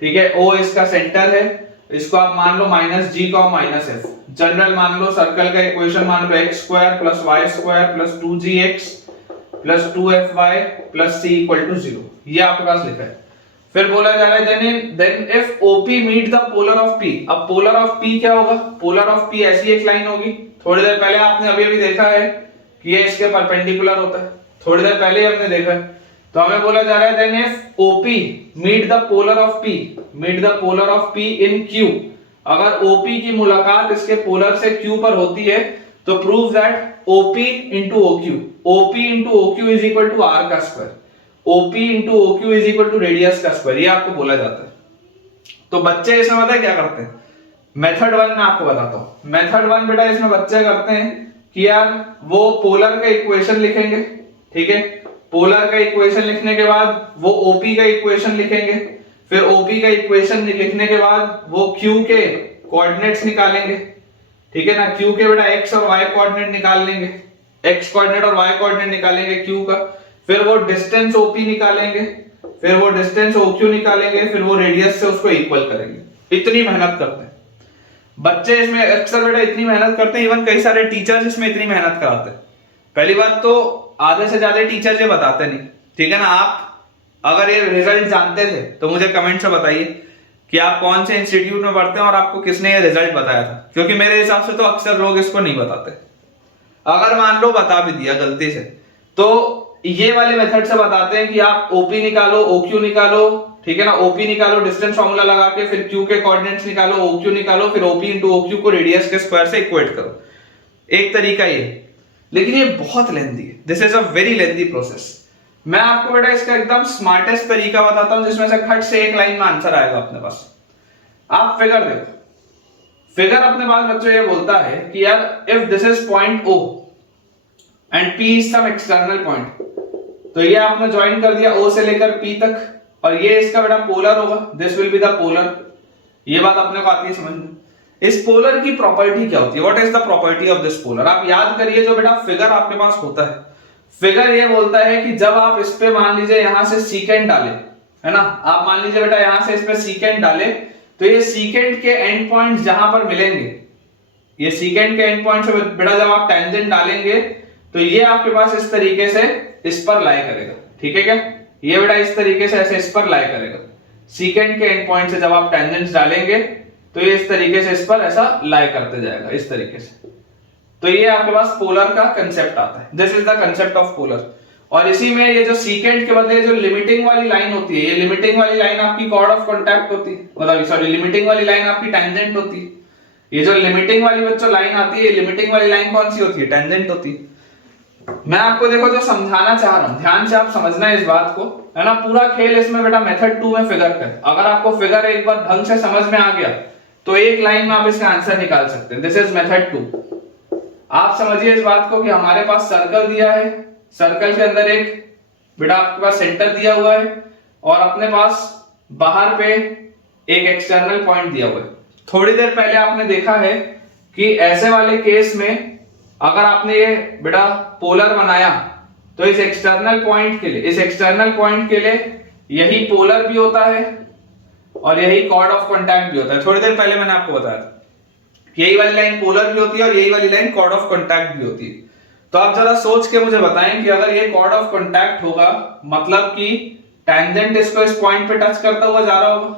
ठीक है, O इसका सेंटर है, इसको आप मान लो -g -f, जनरल मान लो, सर्कल का इक्वेशन मान लो x² + y² + 2gx + 2fy + c = 0, ये आपके पास लिखा है। फिर बोला जा रहा है then if OP meet the polar of P, अब पोलर ऑफ P क्या होगा, पोलर ऑफ P ऐसी एक लाइन होगी, थोड़ी देर पहले आपने अभी देखा है कि ये इसके परपेंडिकुलर होता है, थोड़ी देर पहले हमने देखा है। तो हमें बोला जा रहा है then if OP meet the polar of P in Q, अगर OP की मुलाकात इसके पोलर से Q पर होती है तो prove that OP into OQ is equal to R का square, OP into OQ is equal to radius का स्क्वायर, ये आपको बोला जाता है। तो बच्चे इसमें पता है क्या करते हैं, मेथड 1 में आपको बताता हूं। मेथड 1 बेटा इसमें बच्चे करते हैं कि यार वो पोलर का इक्वेशन लिखेंगे, ठीक है, पोलर का इक्वेशन लिखने के बाद वो OP का इक्वेशन लिखेंगे, फिर OP का इक्वेशन लिखने के बाद वो Q के कोऑर्डिनेट्स निकालेंगे, ठीक है ना, Q के बेटा x और y कोऑर्डिनेट निकाल लेंगे, x कोऑर्डिनेट और y कोऑर्डिनेट निकालेंगे Q का, फिर वो डिस्टेंस OP निकालेंगे, फिर वो डिस्टेंस OQ निकालेंगे, फिर वो रेडियस से उसको इक्वल करेंगे। इतनी मेहनत करते हैं बच्चे इसमें, अक्सर बेटा इतनी मेहनत करते हैं, इवन कई सारे टीचर्स इसमें इतनी मेहनत कराते हैं। पहली बात तो आधे से ज्यादा टीचर ये बताते नहीं, ठीक है ना। आप अगर ये रिजल्ट जानते थे तो मुझे कमेंट से बताइए कि आप कौन से इंस्टीट्यूट में पढ़ते हैं और आपको किसने ये रिजल्ट बताया था, क्योंकि मेरे हिसाब से तो अक्सर लोग इसको नहीं बताते। अगर मान लो बता भी दिया गलती से तो ये वाले मेथड से बताते हैं कि आप OP निकालो, OQ निकालो, ठीक है ना, OP निकालो डिस्टेंस फार्मूला लगा के, फिर Q के कोऑर्डिनेट्स निकालो, OQ निकालो, फिर OP into OQ को रेडियस के स्क्वायर से इक्वेट करो। एक तरीका ये, लेकिन ये बहुत लेंथी है, this is a very lengthy process. मैं आपको बेटा इसका एकदम स्मार्टेस्ट तरीका बताता हूं जिसमें से खट से एक लाइन में आंसर आएगा अपने पास। आप फिगर देखो, फिगर अपने पास बच्चों ये बोलता है कि यार if this is point O and P is some external point, तो ये आपने ज्वाइन कर दिया O से लेकर P तक, और ये इसका बेटा पोलर होगा, this will be the polar. ये बात अपने को आती है समझ में। इस पोलर की प्रॉपर्टी क्या होती है, what is the property of this polar. आप याद करिए जो बेटा फिगर आपके पास होता है, फिगर ये बोलता है कि जब आप इस पे मान लीजिए यहां से सीकेंड डाले, है ना, आप मान लीजिए बेटा यहां से इस पे सीकेंड डाले, तो ये सीकेंड के एंड पॉइंट्स जहां पर मिलेंगे, ये सीकेंड के एंड पॉइंट से बेटा जब आप टेंजेंट डालेंगे तो ये आपके पास इस तरीके से इस पर लाई करेगा, ठीक है क्या, ये बेटा इस तरीके से ऐसे इस पर लाई करेगा। सीकेंड के एंड पॉइंट से जब आप टेंजेंट्स डालेंगे तो ये इस तरीके से इस पर ऐसा लाई करते जाएगा इस तरीके से। तो ये आपके पास पोलर का कंसेप्ट आता है, this is the concept of polar. और इसी में ये जो सीकेंड के बदले जो लिमिटिंग वाली लाइन होती है, ये लिमिटिंग वाली लाइन आपकी कॉर्ड ऑफ कांटेक्ट होती है, मतलब सॉरी लिमिटिंग वाली लाइन आपकी टेंजेंट होती है। ये जो लिमिटिंग वाली बच्चों लाइन आती है, लिमिटिंग वाली लाइन कौन सी होती है, टेंजेंट होती है। मैं आपको देखो जो समझाना चाह रहा हूं, ध्यान से आप समझना है इस बात को, है ना। पूरा खेल इसमें बेटा मेथड 2 में फिगर का। अगर आपको फिगर एक बार ढंग से समझ में आ गया तो एक लाइन में आप इसका आंसर निकाल सकते हैं। This is method 2। आप समझिए इस बात को कि हमारे पास सर्कल दिया है, सर्कल के अंदर एक बेटा आपके पास सेंटर दिया हुआ है और अपने पास बाहर पे एक एक्सटर्नल पॉइंट दिया हुआ है। थोड़ी देर पहले आपने देखा है कि ऐसे वाले केस में अगर आपने ये बेटा पोलर बनाया तो इस एक्सटर्नल पॉइंट के लिए यही पोलर भी होता है और यही कॉर्ड ऑफ कॉन्टैक्ट भी होता है। थोड़ी देर पहले मैंने आपको बताया था कि यही वाली लाइन पोलर भी होती है और यही वाली लाइन कॉर्ड ऑफ कॉन्टैक्ट भी होती है। तो आप जरा सोच के मुझे बताएं कि अगर ये कॉर्ड ऑफ कॉन्टैक्ट होगा मतलब कि टैंजेंट इसको इस पॉइंट पे टच करता हुआ जा रहा होगा।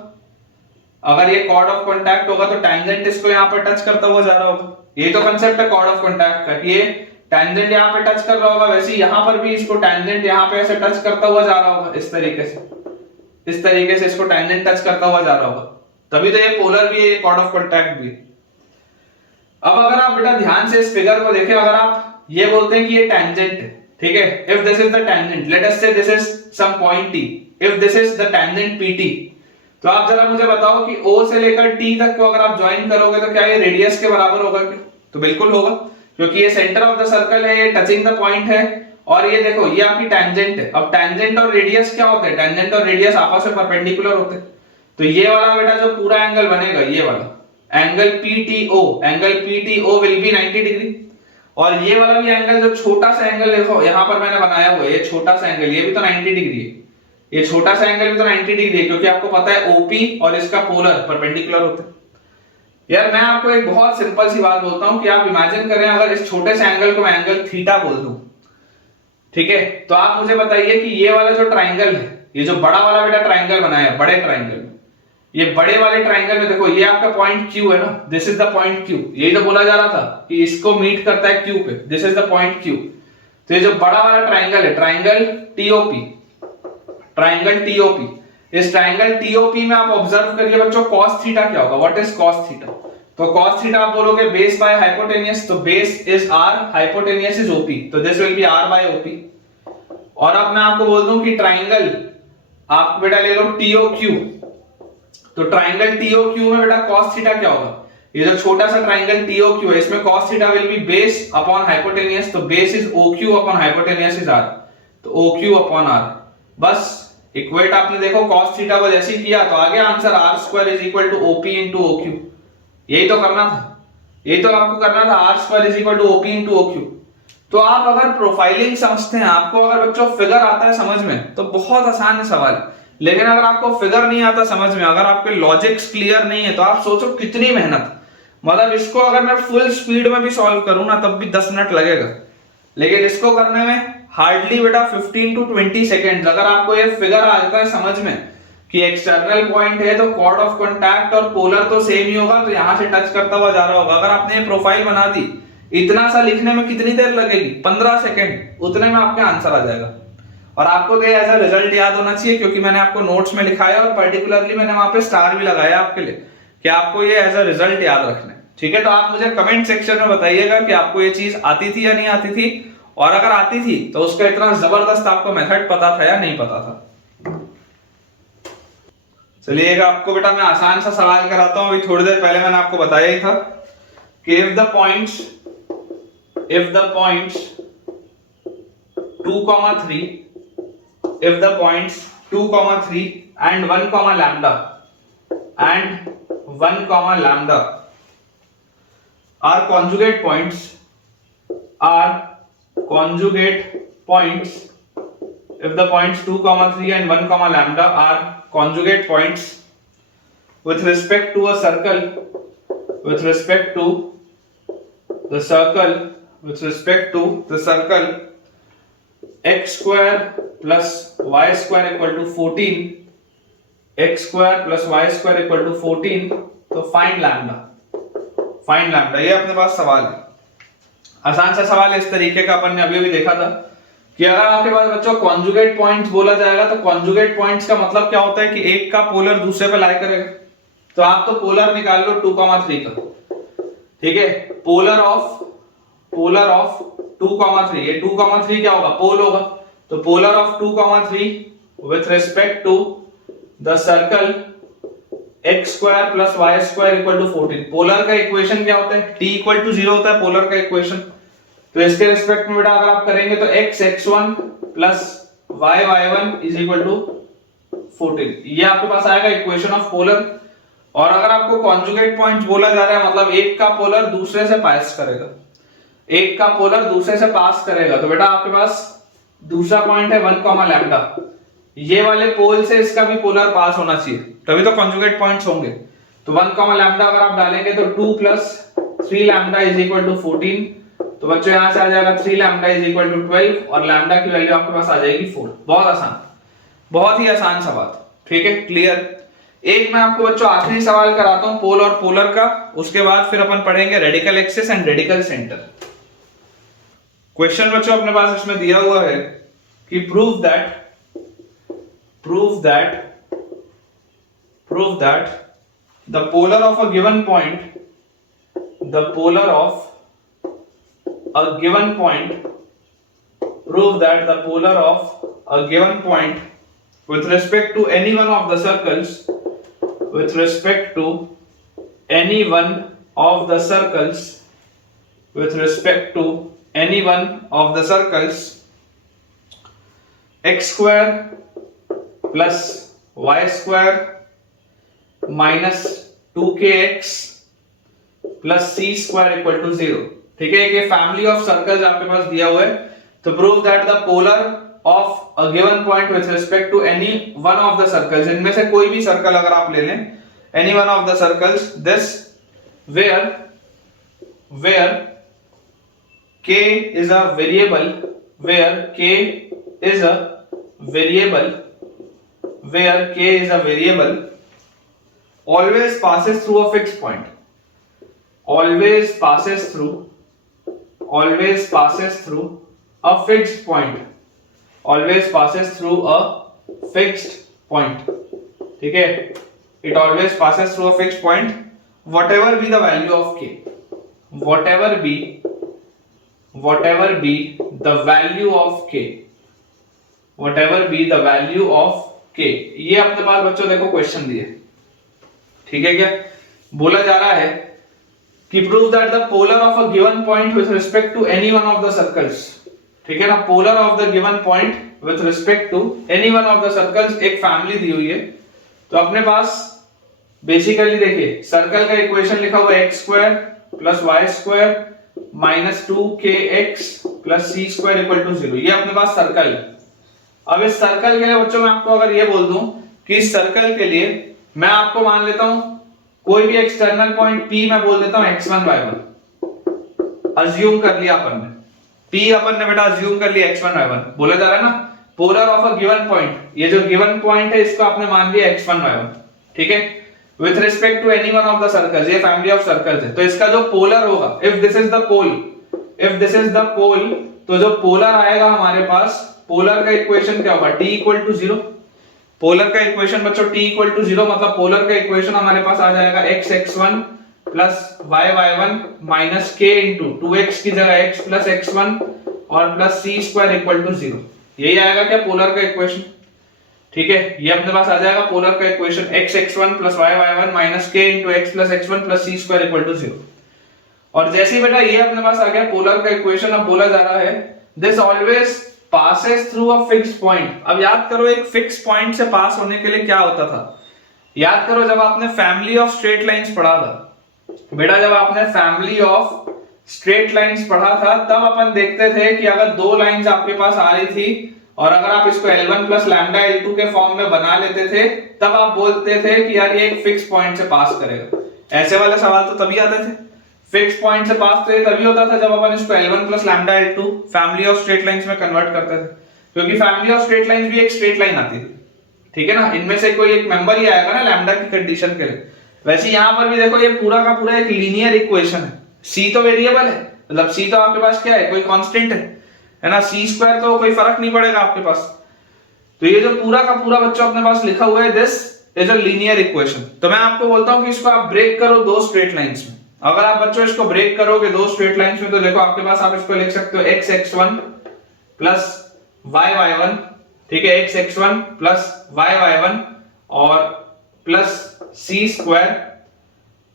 अगर ये कॉर्ड ऑफ कॉन्टैक्ट होगा तो टैंजेंट इसको यहाँ पर टच करता हुआ जा रहा होगा। ये तो कंसेप्ट है कॉर्ड ऑफ कॉन्टैक्ट का, ये टैंजेंट यहाँ पे टच कर रहा होगा, वैसे यहाँ पर भी इसको टैंजेंट यहाँ पे ऐसे टच करता हुआ जा रहा होगा। इस तरीके से इसको टैंजेंट टच करता हुआ जा रहा होगा, तभी तो ये पोलर भी है, ये कॉर्ड ऑफ कॉन्टैक्ट भी। अब अगर आप बेटा ध्यान से इस फिगर को देखें, अगर आप ये बोलते हैं कि ये टैंजेंट है, ठीक है, if this is the tangent, let us say this is some point t, if this is the tangent pt, तो आप जरा मुझे बताओ कि O से लेकर T तक को अगर आप ज्वाइन करोगे तो क्या ये रेडियस के बराबर होगा क्या? तो बिल्कुल होगा, क्योंकि ये सेंटर ऑफ द सर्कल है, ये टचिंग द पॉइंट है और ये देखो ये आपकी टैंजेंट है। अब टैंजेंट और रेडियस क्या होते हैं? टैंजेंट और रेडियस आपस में परपेंडिकुलर होते हैं। तो ये वाला बेटा जो पूरा एंगल बनेगा, ये वाला angle PTO will be 90 degree, और ये वाला भी एंगल जो छोटा सा एंगल देखो यहाँ पर मैंने बनाया हुआ है, ये छोटा सा एंगल, ये भी तो 90 डिग्री है। ये छोटा सा एंगल भी तो 90 डिग्री है, क्योंकि आपको पता है OP और इसका पोलर परपेंडिकुलर होते हैं। यार मैं आपको एक बहुत सिंपल सी बात बोलता हूं कि आप इमेजिन करें अगर इस छोटे से एंगल को मैं एंगल थीटा बोल दूं, ठीक है, तो आप मुझे बताइए कि ये वाला जो ट्राइंगल है, ये जो बड़ा वाला बेटा ट्राइंगल बनाया, बड़े ट्राइंगल में, ये बड़े वाले ट्राइंगल में देखो ये आपका पॉइंट Q है ना, this is the point Q, यही तो बोला जा रहा था कि इसको मीट करता है Q पे, this is the point Q। तो ये जो बड़ा वाला ट्राइंगल है, ट्राइंगल TOP, इस ट्राइंगल TOP में आप ऑब्जर्व करिए बच्चों cos थीटा क्या होगा, व्हाट इज cos थीटा? तो cos थीटा आप बोलोगे बेस बाय हाइपोटेनियस, तो base is r, hypotenuse is OP, तो this will be r by OP। और अब मैं आपको बोल दूं कि ट्राइंगल आप बेटा ले लो TOQ, तो ट्राइंगल TOQ में बेटा cos थीटा क्या होगा? ये जो छोटा सा ट्राइंगल TOQ है, इसमें cos theta will be base upon hypotenuse, तो base is OQ upon hypotenuse is r, तो OQ अपॉन r। बस इक्वेट आपने देखो cos थीटा को जैसे ही किया तो आ गया answer r² is equal to OP into OQ। यही तो करना था, यही तो आपको करना था, r² is equal to OP into OQ। तो आप अगर प्रोफाइलिंग समझते हैं, आपको अगर बच्चों फिगर आता है समझ में, तो बहुत आसान है सवाल। लेकिन अगर आपको फिगर नहीं आता समझ में, अगर आपके लॉजिक्स क्लियर नहीं है, तो आप सोचो कितनी मेहनत, मतलब इसको अगर मैं फुल स्पीड में भी सॉल्व करूं ना तब भी 10 मिनट लगेगा, लेकिन इसको करने में हार्डली बेटा 15 टू 20 सेकेंड। अगर आपको ये फिगर आ जाता है समझ में कि एक्सटर्नल पॉइंट है तो कॉर्ड ऑफ कॉन्टैक्ट और पोलर तो सेम ही होगा, तो यहां से टच करता हुआ जा रहा होगा। अगर आपने ये प्रोफाइल बना दी, इतना सा लिखने में कितनी देर लगेगी? 15 सेकेंड, उतने में आपका आंसर आ जाएगा। और आपको तो एज अ रिजल्ट याद होना चाहिए, क्योंकि मैंने आपको नोट्स में लिखाया और पर्टिकुलरली मैंने वहां पे स्टार भी लगाया आपके लिए कि आपको ये एज अ रिजल्ट याद रखना है, ठीक है। तो आप मुझे कमेंट सेक्शन में बताइएगा कि आपको ये चीज आती थी या नहीं आती थी, और अगर आती थी तो उसका इतना जबरदस्त आपको मेथड पता था या नहीं पता था। चलिए आपको बेटा मैं आसान सा सवाल कराता हूं। अभी थोड़ी देर पहले मैंने आपको बताया ही था कि if the points 2, 3 and 1 lambda are conjugate points, if the points 2, 3 and 1 lambda are conjugate points with respect to a circle, with respect to the circle x square plus y square equal to 14, x square plus y square equal to 14, तो find lambda। ये अपने पास सवाल है, आसान सा सवाल है। इस तरीके का अपन ने अभी अभी देखा था कि अगर आपके पास बच्चों कॉन्जुगेट पॉइंट्स बोला जाएगा, तो कॉन्जुगेट पॉइंट्स का मतलब क्या होता है कि एक का पोलर दूसरे पे लाई करेगा। तो आप तो पोलर निकाल लो 2, 3 का, ठीक है। पोलर ऑफ 2, 3, ये 2, 3 क्या होगा? पोल होगा। तो polar of 2, 3 with respect to the circle x square plus y square equal to 14। Polar का इक्वेशन क्या होता है? t इक्वल टू 0 होता है पोलर का इक्वेशन। तो इसके रिस्पेक्ट में बेटा अगर आप करेंगे तो x x1 plus y y1 is equal to 14, ये आपके पास आएगा इक्वेशन ऑफ पोलर। और अगर आपको कॉन्जुगेट पॉइंट बोला जा रहा है मतलब एक का पोलर दूसरे से पास करेगा, एक का पोलर दूसरे से पास करेगा, तो बेटा आपके पास दूसरा पॉइंट है 1, लैम्डा, ये वाले पोल से इसका भी पोलर पास होना चाहिए, तभी तो कॉन्जुगेट पॉइंट्स होंगे। तो 1, लैम्डा अगर आप डालेंगे तो 2 + 3 लैम्डा इज इक्वल टू 14, तो बच्चों यहां से आ जाएगा 3 लैम्डा इज इक्वल टू 12 और लैम्डा की वैल्यू आपके पास आ जाएगी 4। बहुत आसान, बहुत ही आसान सा बात, ठीक है, क्लियर। एक मैं आपको बच्चों आखिरी सवाल कराता हूं पोल और पोलर का, उसके बाद फिर अपन पढ़ेंगे radical axis and radical centre. Question बच्चों अपने पास इसमें दिया हुआ है कि prove that the polar of a given point prove that the polar of a given point with respect to any one of the circles x square plus y square minus 2kx plus c square equal to 0, ठीक है। ये family of circles आपके पास दिया हुआ है, तो prove that the polar of a given point with respect to any one of the circles, इनमें से कोई भी सर्कल अगर आप ले लें, any one of the circles this where k is a variable, always passes through a fixed point, always passes through a fixed point, ठीक है। it always passes through a fixed point whatever be the value of k, whatever be the value of k, ये अपने पास बच्चों देखो question दिए, ठीक है। क्या बोला जा रहा है कि prove that the polar of a given point with respect to any one of the circles, ठीक है ना, polar of the given point with respect to any one of the circles, एक फैमिली दी हुई है। तो अपने पास बेसिकली देखिए सर्कल का इक्वेशन लिखा हुआ है x square plus y square minus 2kx plus c square equal to 0, ये अपने पास सर्कल है। अब इस सर्कल के लिए बच्चों मैं आपको अगर ये बोल दूं कि इस सर्कल के लिए मैं आपको मान लेता हूं कोई भी एक्सटर्नल पॉइंट P मैं बोल देता हूं x1 y1, अज्यूम कर लिया अपन ने, P अपन ने बेटा अज्यूम कर लिया x1 y1, बोला जा रहा है ना polar of a given point, ये जो गिवन पॉइंट है इसको आपने मान लिया x1 y1, ठीक है, with respect to any one of the circles, ये फैमिली ऑफ सर्कल्स है। तो इसका जो पोलर होगा, if this is the pole, तो जो पोलर आएगा हमारे पास, पोलर का इक्वेशन क्या होगा, t इक्वल टू 0, पोलर का इक्वेशन बच्चों t इक्वल टू 0, मतलब पोलर का इक्वेशन हमारे पास आ जाएगा x(x1) plus y(y1) minus k into 2x की जगह x प्लस x1 और plus c square equal to 0, यही आएगा क्या पोलर का इक्वेशन, ठीक है। ये अपने पास आ जाएगा पोलर का equation x(x1) plus y(y1) minus k into x plus x1 plus c square equal to 0। और जैसे ही बेटा ये अपने पास आ गया पोलर का इक्वेशन, अब बोला जा रहा है this always passes through a fixed point। अब याद करो एक फिक्स पॉइंट से पास होने के लिए क्या होता था, याद करो जब आपने फैमिली ऑफ स्ट्रेट लाइंस पढ़ा था बेटा, जब आपने फैमिली ऑफ स्ट्रेट लाइंस पढ़ा था तब अपन देखते थे कि अगर दो लाइंस आपके पास आ रही थी और अगर आप इसको L1 प्लस लैम्डा L2 के फॉर्म में बना लेते थे तब आप बोलते थे कि यार ये एक फिक्स पॉइंट से पास करेगा। ऐसे वाले सवाल तो तभी आते थे, फिक्स पॉइंट से पास तो ये तभी होता था जब अपन इसको L1 plus lambda L2 family of straight lines में कन्वर्ट करते थे, क्योंकि फैमिली ऑफ स्ट्रेट लाइंस भी एक स्ट्रेट लाइन आती थी, ठीक है ना, इनमें से कोई एक मेंबर ही आएगा ना लैम्डा की कंडीशन के लिए। वैसे यहां पर भी देखो ये पूरा का पूरा एक लीनियर इक्वेशन है, c तो वेरिएबल है, मतलब c तो आपके पास क्या है, कोई कांस्टेंट है ना, c स्क्वायर तो कोई फर्क नहीं पड़ेगा आपके पास। तो ये जो पूरा का पूरा बच्चों अपने पास लिखा हुआ है this is a linear equation. तो मैं आपको बोलता हूं कि इसको आप ब्रेक करो दो स्ट्रेट लाइंस में। अगर आप बच्चों इसको ब्रेक करोगे दो स्ट्रेट लाइंस में तो देखो आपके पास आप इसको लिख सकते हो x(x1) प्लस y(y1), ठीक है, x(x1) प्लस y(y1) और plus c square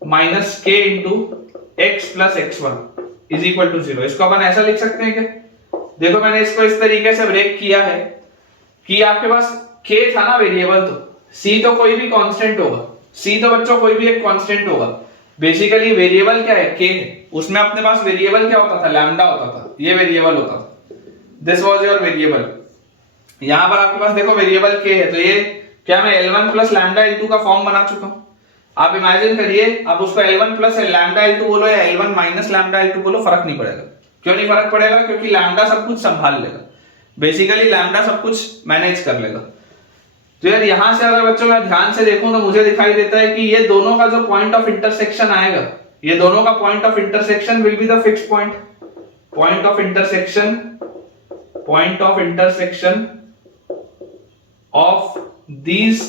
minus k into x plus x1 is equal to 0। इसको अपन ऐसा लिख सकते हैं क्या, देखो मैंने इसको इस तरीके से ब्रेक किया है कि आपके पास k था ना वेरिएबल, तो c तो कोई भी कांस्टेंट होगा, सी तो बच्चों कोई भी एक कांस्टेंट होगा, बेसिकली वेरिएबल क्या है, के है, उसमें अपने पास वेरिएबल क्या होता था, लैम्डा होता था, ये वेरिएबल होता था, दिस वाज योर वेरिएबल। यहां पर आपके पास देखो वेरिएबल के है, तो ये क्या मैं L1 प्लस लैम्डा L2 का फॉर्म बना चुका हूं। आप इमेजिन करिए, आप उसको L1 प्लस लैम्डा L2 बोलो या L1 माइनस लैम्डा L2 बोलो, फर्क नहीं पड़ेगा। क्यों नहीं फर्क पड़ेगा? क्योंकि लैम्डा सब कुछ संभाल लेगा, बेसिकली लैम्डा सब कुछ मैनेज कर लेगा। तो यार यहां से अगर बच्चों मैं ध्यान से देखूं तो मुझे दिखाई देता है कि ये दोनों का जो पॉइंट ऑफ इंटरसेक्शन आएगा, ये दोनों का point of intersection will be the fixed point, point of intersection of these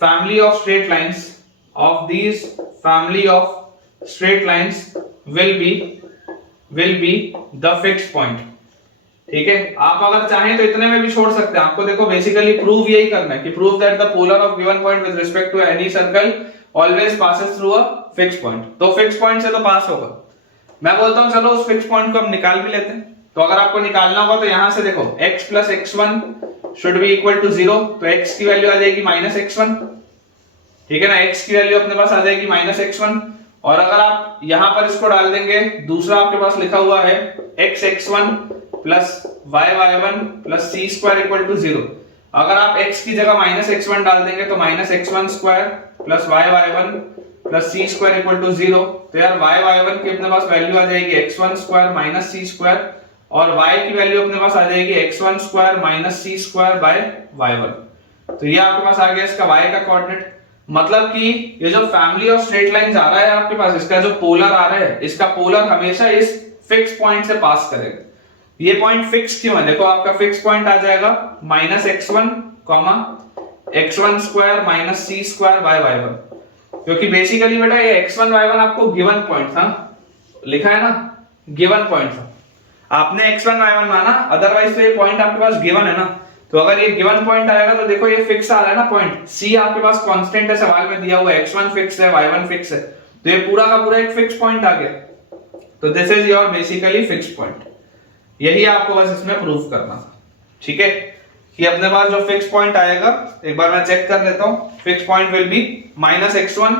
family of straight lines will be the fixed point। ठीक है, आप अगर चाहें तो इतने में भी छोड़ सकते हैं। आपको देखो बेसिकली प्रूव यही करना है कि prove that the polar of given point with respect to any circle always passes through a fixed point. तो फिक्स्ड पॉइंट से तो पास होगा। मैं बोलता हूं चलो उस फिक्स्ड पॉइंट को हम निकाल भी लेते हैं। तो अगर आपको निकालना होगा तो यहां से देखो x plus x1 should be equal to 0, तो x की वैल्यू आ जाएगी माइनस x1। ठीक है ना, x की वैल्यू अपने पास आ जाएगी माइनस x1, और अगर आप यहां पर इसको डाल देंगे, दूसरा आपके पास लिखा हुआ है x x1 plus y y1 plus c square equal to 0। अगर आप x की जगह माइनस x1 डाल देंगे तो minus x1 square plus y y1 plus c square equal to 0। तो यार y y1 की अपने पास वैल्यू आ जाएगी x1 square minus c square, और y की वैल्यू अपने पास आ जाएगी x1 square minus c square by y1। तो ये आपके पास आ गया इसका y का कोऑर्डिनेट। मतलब कि ये जो फैमिली ऑफ स्ट्रेट लाइंस आ रहा है आपके पास, इसका जो पोलर आ रहा है, इसका पोलर हमेशा इस फिक्स पॉइंट से पास करेगा। ये पॉइंट फिक्स क्यों है? देखो आपका फिक्स पॉइंट आ जाएगा minus x1 comma x1 square minus c square by y1, क्योंकि बेसिकली बेटा ये x1 y1 आपको गिवन पॉइंट था, लिखा है ना, गिवन पॉइंट था, आपने x1 y1 माना, अदरवाइज तो ये पॉइंट आपके पास गिवन है ना। तो अगर ये गिवन पॉइंट आएगा तो देखो ये फिक्स आ रहा है ना पॉइंट, c आपके पास कांस्टेंट है, सवाल में दिया हुआ है, x1 फिक्स है, y1 फिक्स है, तो ये पूरा का पूरा एक फिक्स पॉइंट आ गया। तो this is your basically fix point. यही आपको बस इसमें प्रूव करना था। ठीक है, कि अपने पास जो फिक्स पॉइंट आएगा, एक बार मैं चेक कर लेता हूं, fix point will be minus x1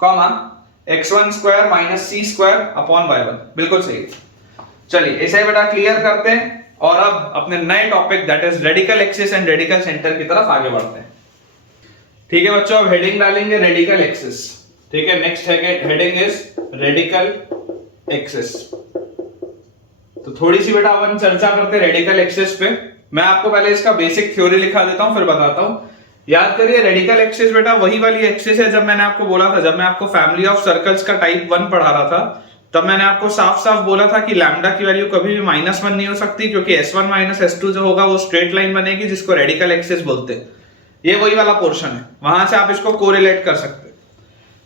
comma x1 square minus c square upon y1। बिल्कुल सही। चलिए इसे बेटा क्लियर करते हैं और अब अपने नए topic that is radical axis and radical centre की तरफ आगे बढ़ते हैं। ठीक है बच्चों, अब हेडिंग डालेंगे रेडिकल एक्सिस। ठीक है, next heading is radical axis. तो थोड़ी सी बेटा अपन चर्चा करते हैं रेडिकल एक्सिस पे। मैं आपको पहले इसका बेसिक थ्योरी लिखा देता हूं, फिर बताता हूं। याद करिए रेडिकल एक्सिस बेटा वही वाली एक्सिस है जब मैंने आपको बोला था, जब मैं आपको फैमिली ऑफ सर्कल्स का टाइप 1 पढ़ा रहा था, तब मैंने आपको साफ साफ बोला था कि लैम्डा की वैल्यू कभी भी -1 नहीं हो सकती, क्योंकि s1 माइनस s2 जो होगा वो स्ट्रेट लाइन बनेगी, जिसको रेडिकल एक्सिस बोलते हैं। ये वही वाला पोर्शन है, वहां से आप इसको कोरिलेट कर सकते हैं।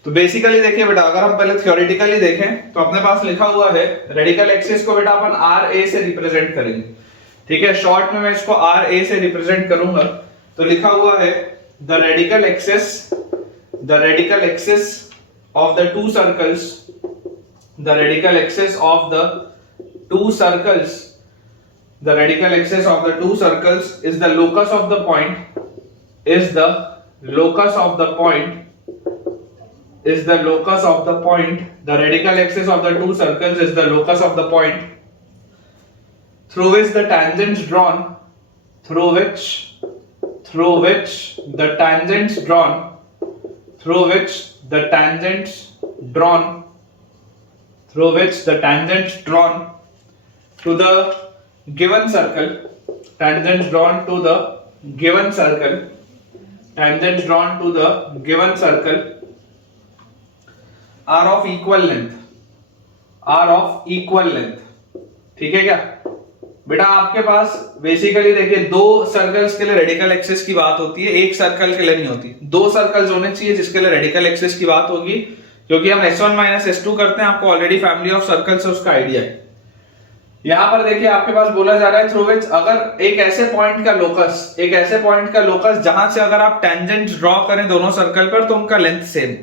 तो बेसिकली देखिए बेटा, अगर हम पहले थ्योरेटिकली देखें तो अपने पास लिखा हुआ है रेडिकल एक्सिस को बेटा अपन RA से रिप्रेजेंट करेंगे। ठीक है, शॉर्ट में मैं इसको RA से रिप्रेजेंट करूंगा। तो लिखा हुआ है the radical axis of the two circles, the radical axis of the two circles is the locus of the point, the radical axis of the two circles is the locus of the point through which the tangents drawn to the given circle are of equal length। ठीक है क्या बेटा? आपके पास basically देखिए दो circles के लिए radical axis की बात होती है, एक सर्कल के लिए नहीं होती। दो सर्कल्स होने चाहिए जिसके लिए रेडिकल एक्सिस की बात होगी, क्योंकि हम s1 माइनस s2 करते हैं, आपको ऑलरेडी फैमिली ऑफ सर्कल से उसका आइडिया है। यहां पर देखिए आपके पास बोला जा रहा है थ्रू विच, अगर एक ऐसे पॉइंट का लोकस जहां से अगर आप टेंजेंट ड्रॉ करें दोनों सर्कल पर तो उनका लेंथ सेम।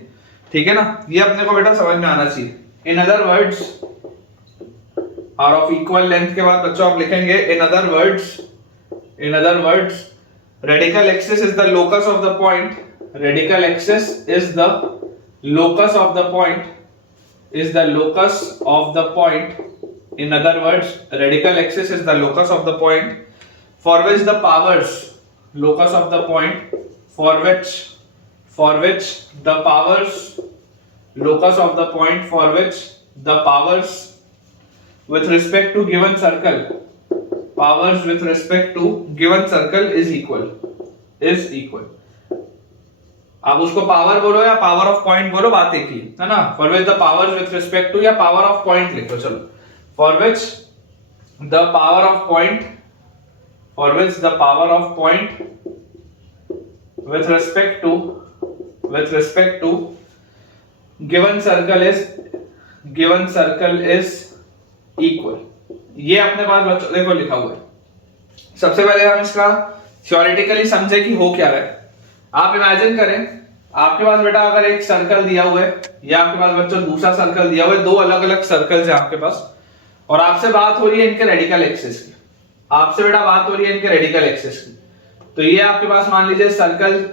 ठीक है ना, ये अपने को बेटा समझ में आना चाहिए। In other words are of equal length के बाद बच्चों आप लिखेंगे in other words radical axis is the locus of the point radical axis is the locus of the point, is the locus of the point. In other words, radical axis is the locus of the point for which the powers, locus of the point for which the powers, locus of the point for which the powers with respect to given circle, powers with respect to given circle is equal. आप उसको power बोलो या power of point बोलो, बात एक ही है ना. For which the powers with respect to या पावर ऑफ पॉइंट लिखो. चलो, for which the power of point, for which the power of point with respect to given circle is equal. ये अपने पास बच्चों देखो लिखा हुआ है. सबसे पहले हम इसका थ्योरेटिकली समझे कि हो क्या रहा है. आप इमेजिन करें, आपके पास बेटा अगर एक सर्कल दिया हुआ है या आपके पास बच्चों दूसरा सर्कल दिया हुआ है, दो अलग अलग सर्कल्स हैं आपके पास, और आपसे बात हो रही है इनके रेडिकल एक्सिस की. आपसे बेटा बात हो रही है इनके रेडिकल एक्सिस की. तो ये आपके पास मान लीजिए सर्कल,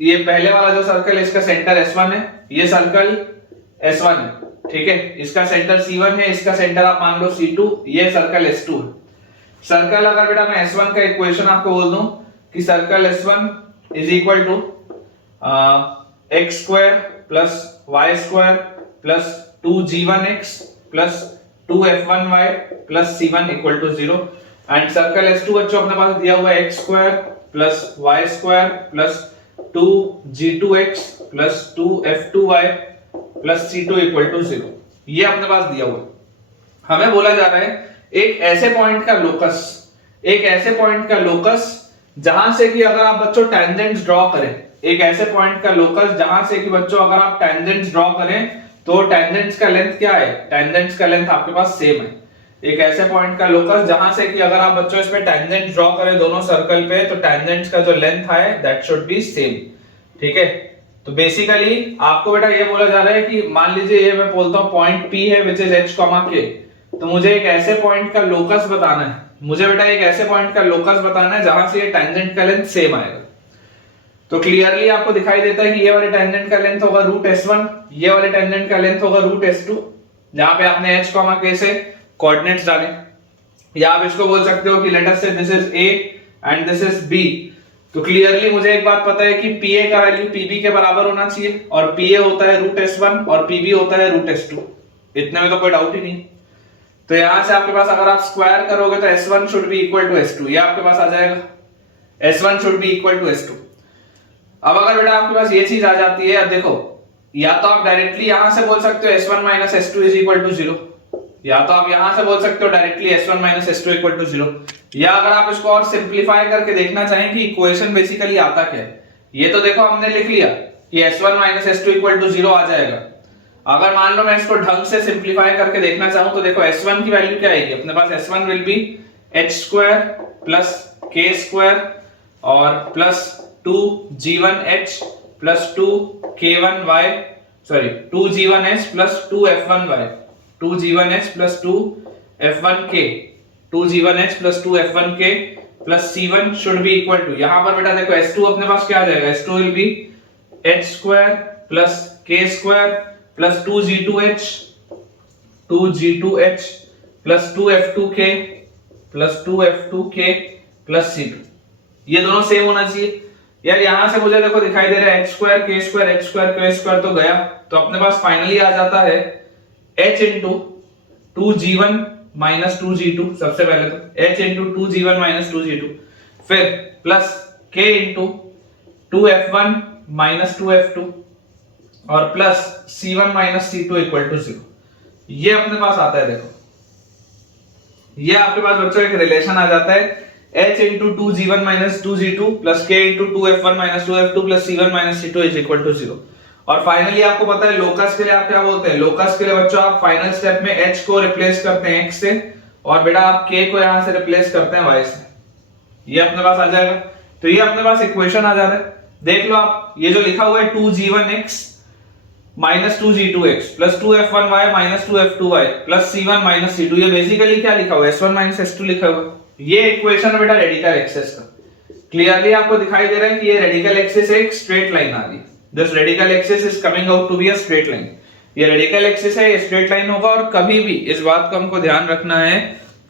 ये पहले वाला जो सर्कल है इसका सेंटर S1 है, ये सर्कल S1 है, ठीक है. इसका सेंटर C1 है, इसका सेंटर आप मान लो C2, ये सर्कल S2 है. सर्कल अगर बेटा मैं S1 का इक्वेशन आपको बोल दूं कि circle S1 is equal to x square plus y square plus 2g1x plus 2f1y plus c1 equal to 0, and circle S2 बच्चों अपने पास दिया हुआ है x square plus y square plus 2g2x plus 2f2y plus c2 equal to 0. ये अपने पास दिया हुआ है. हमें बोला जा रहा है एक ऐसे पॉइंट का लोकस, एक ऐसे पॉइंट का लोकस जहां से कि अगर आप बच्चों टेंजेंट्स ड्रॉ करें, एक ऐसे पॉइंट का लोकस जहां से कि बच्चों अगर आप टेंजेंट्स ड्रॉ करें तो टेंजेंट्स का लेंथ क्या है, टेंजेंट्स का लेंथ आपके पास सेम है. एक ऐसे पॉइंट का लोकस जहां से कि अगर आप बच्चों इसमें टेंजेंट्स ड्रॉ करें दोनों सर्कल पे तो टेंजेंट्स का जो लेंथ है दैट शुड बी सेम. ठीक है. तो बेसिकली आपको बेटा ये बोला जा रहा है कि मान लीजिए ये मैं बोलता हूं पॉइंट P है विच इज h, k, तो मुझे एक ऐसे पॉइंट का लोकस बताना है. मुझे बेटा एक ऐसे पॉइंट का लोकस बताना है जहां से ये टेंजेंट का लेंथ सेम आएगा. तो क्लियरली आपको दिखाई देता है कि ये वाले टेंजेंट का लेंथ होगा √S1, ये वाले टेंजेंट का लेंथ होगा √S2, जहां पे आपने h, k से कोऑर्डिनेट्स डाले. या आप इसको बोल सकते हो कि late us say this is A and this is B. तो क्लियरली मुझे एक बात पता है कि PA का वैल्यू PB के बराबर होना चाहिए, और PA होता है √S1 और PB होता है √S2. इतने में तो कोई डाउट ही नहीं. तो यहां से आपके पास अगर आप स्क्वायर करोगे तो S1 should be equal to S2, ये आपके पास आ जाएगा. S1 should be equal to S2. अब अगर बेटा आपके पास ये चीज आ जाती है, अब देखो, या तो आप डायरेक्टली यहां से बोल सकते हो S1 minus S2 is equal to 0, या तो आप यहां से बोल सकते हो directly S1 minus S2 equal to 0, या अगर आप इसको और सिंप्लीफाई करके देखना चाहें कि इक्वेशन बेसिकली आता क्या है. ये तो देखो हमने लिख लिया कि S1 minus S2 equal to 0 आ जाएगा. अगर मान लो मैं इसको ढंग से सिंप्लीफाई करके देखना चाहूं तो देखो S1 की वैल्यू क्या आएगी अपने पास. S1 will be h square plus k square और plus 2g1h plus 2k1y, sorry 2g1h plus 2f1y, 2g1h plus 2f1k, 2g1h plus 2f1k plus c1 should be equal to, यहां पर बेटा देखो S2 अपने पास क्या आ जाएगा. S2 will be h square plus k square plus 2g2h plus 2f2k plus 2f2k plus c2. ये दोनों same होना चाहिए यार. यहां से मुझे देखो दिखाई दे रहा है h square k square h square k square तो गया, तो अपने पास फाइनली आ जाता है h into 2g1 minus 2g2. सबसे पहले तो h into 2g1 minus 2g2, फिर plus k into 2f1 minus 2f2 और plus c1 minus c2 equal to 0. ये अपने पास आता है. देखो ये आपके पास बच्चों एक रिलेशन आ जाता है h into 2g1 minus 2g2 plus k into 2f1 minus 2f2 plus c1 minus c2 is equal to 0. और फाइनली आपको पता है लोकस के लिए आप क्या बोलते हैं. लोकस के लिए बच्चों आप फाइनल स्टेप में h को रिप्लेस करते हैं x से, और बेटा आप k को यहां से रिप्लेस करते हैं y से. ये अपने पास आ जाएगा. तो ये अपने पास इक्वेशन आ जा रहा है. देख लो आप, ये जो लिखा हुआ है 2g1x minus 2g2x plus 2f1y minus 2f2y plus c1 minus c2, ये बेसिकली क्या लिखा हुआ है S1 माइनस S2 लिखा हुआ है. ये इक्वेशन है बेटा रेडिकल एक्सिस का. क्लियरली आपको दिखाई दे रहा है कि ये रेडिकल एक्सिस एक स्ट्रेट लाइन आ रही है। This radical axis is coming out to be a straight line. ये रेडिकल एक्सिस है, ये स्ट्रेट लाइन होगा। और कभी भी इस बात को हमको ध्यान रखना है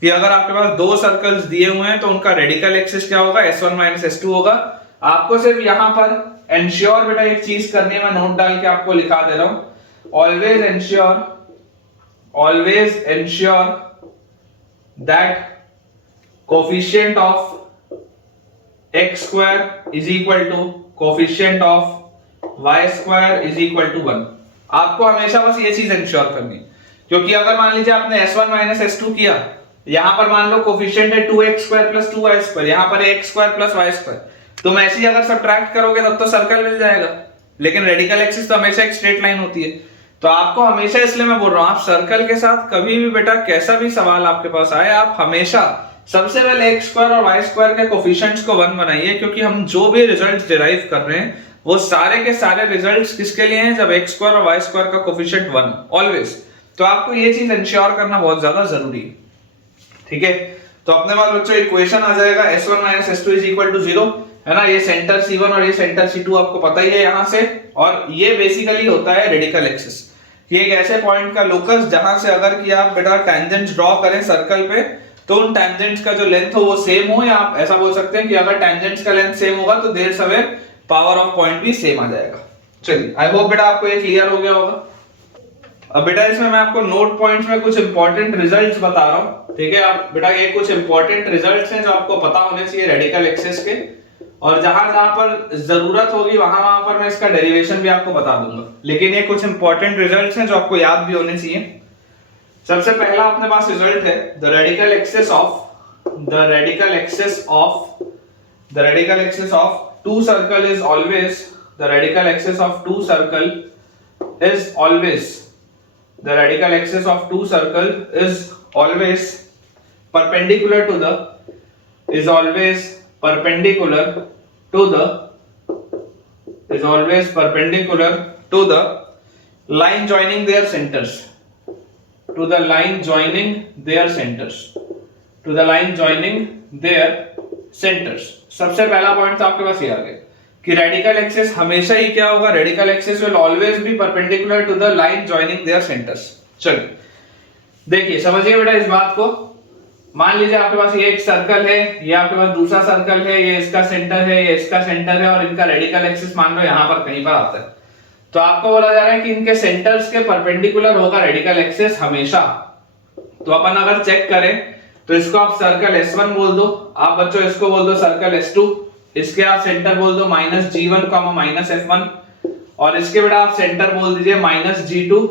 कि अगर आपके पास दो सर्कल्स दिए हुए हैं तो उनका रेडिकल एक्सिस क्या होगा, S1 - S2 होगा। आपको सिर्फ यहां पर एंश्योर बेटा एक चीज करनी है, मैं नोट डाल के आपको लिखा दे रहा हूं। Always ensure that coefficient of x square is equal to coefficient of y square is equal to 1। आपको हमेशा बस ये चीज इंश्योर करनी है, क्योंकि अगर मान लीजिए आपने S1 - S2 किया, यहां पर मान लो कोफिशिएंट है 2x square plus 2y square, यहां पर है x square plus y square, तुम ऐसे ही अगर सब्ट्रैक्ट करोगे तब तो सर्कल मिल जाएगा। लेकिन रेडिकल एक्सिस तो हमेशा एक स्ट्रेट लाइन होती है। तो आपको हमेशा, इसलिए मैं बोल रहा हूं, आप सर्कल के साथ कभी भी बेटा कैसा भी सवाल आपके पास आए, आप हमेशा सबसे पहले x स्क्वायर और y स्क्वायर के कोफिशिएंट्स को 1 बनाइए, क्योंकि हम जो भी रिजल्ट्स डिराइव कर रहे हैं वो सारे के सारे रिजल्ट्स किसके लिए हैं, जब x स्क्वायर और y स्क्वायर का कोफिशिएंट 1 ऑलवेज। तो आपको ये चीज इंश्योर करना बहुत ज्यादा जरूरी है, ठीक है। तो अपने पास बच्चों इक्वेशन आ जाएगा S1 - S2 = 0, है ना। ये सेंटर C1 और ये सेंटर C2 आपको पता ही है यहां से। और ये बेसिकली होता है रेडिकल एक्सिस, ये एक ऐसे पॉइंट का लोकस जहां से अगर कि आप बेटा टेंजेंट्स ड्रॉ करें सर्कल पे, तो उन टेंजेंट्स का जो लेंथ हो वो सेम हो, या आप ऐसा बोल सकते हैं कि अगर टेंजेंट्स का लेंथ सेम होगा तो their square power of point भी सेम आ जाएगा। चलिए, आई होप बेटा आपको ये क्लियर हो गया होगा। अब बेटा इसमें मैं आपको नोट पॉइंट्स में कुछ इंपॉर्टेंट रिजल्ट्स बता रहा हूं, ठीक है। आप बेटा ये कुछ इंपॉर्टेंट रिजल्ट्स हैं जो आपको पता होने चाहिए रेडिकल एक्सिस के, और जहां जहां पर जरूरत होगी वहां वहां पर मैं इसका डेरिवेशन भी आपको बता दूंगा। लेकिन ये कुछ इंपॉर्टेंट रिजल्ट्स हैं जो आपको याद भी होने चाहिए। सबसे पहला अपने पास रिजल्ट है the radical axis of two circle is always perpendicular to the line joining their centers, सबसे पहला पॉइंट तो आपके पास ये आ गया कि रेडिकल एक्सिस हमेशा ही क्या होगा, radical axis will always be perpendicular to the line joining their centres. चलिए देखिए, समझिए बेटा इस बात को। मान लीजिए आपके पास ये एक सर्कल है, ये आपके पास दूसरा सर्कल है, ये इसका सेंटर है, ये इसका सेंटर है, और इनका रेडिकल एक्सिस मान लो यहां पर कहीं पर आता है। तो आपको बोला जा रहा है कि इनके सेंटर्स के परपेंडिकुलर होगा रेडिकल एक्सिस हमेशा। तो अपन अगर चेक करें तो इसको आप सर्कल S1 बोल दो, आप बच्चों इसको बोल दो सर्कल S2, इसके आप सेंटर बोल दो -G1, -F1, और इसके बेटा आप सेंटर बोल दीजिए -G2,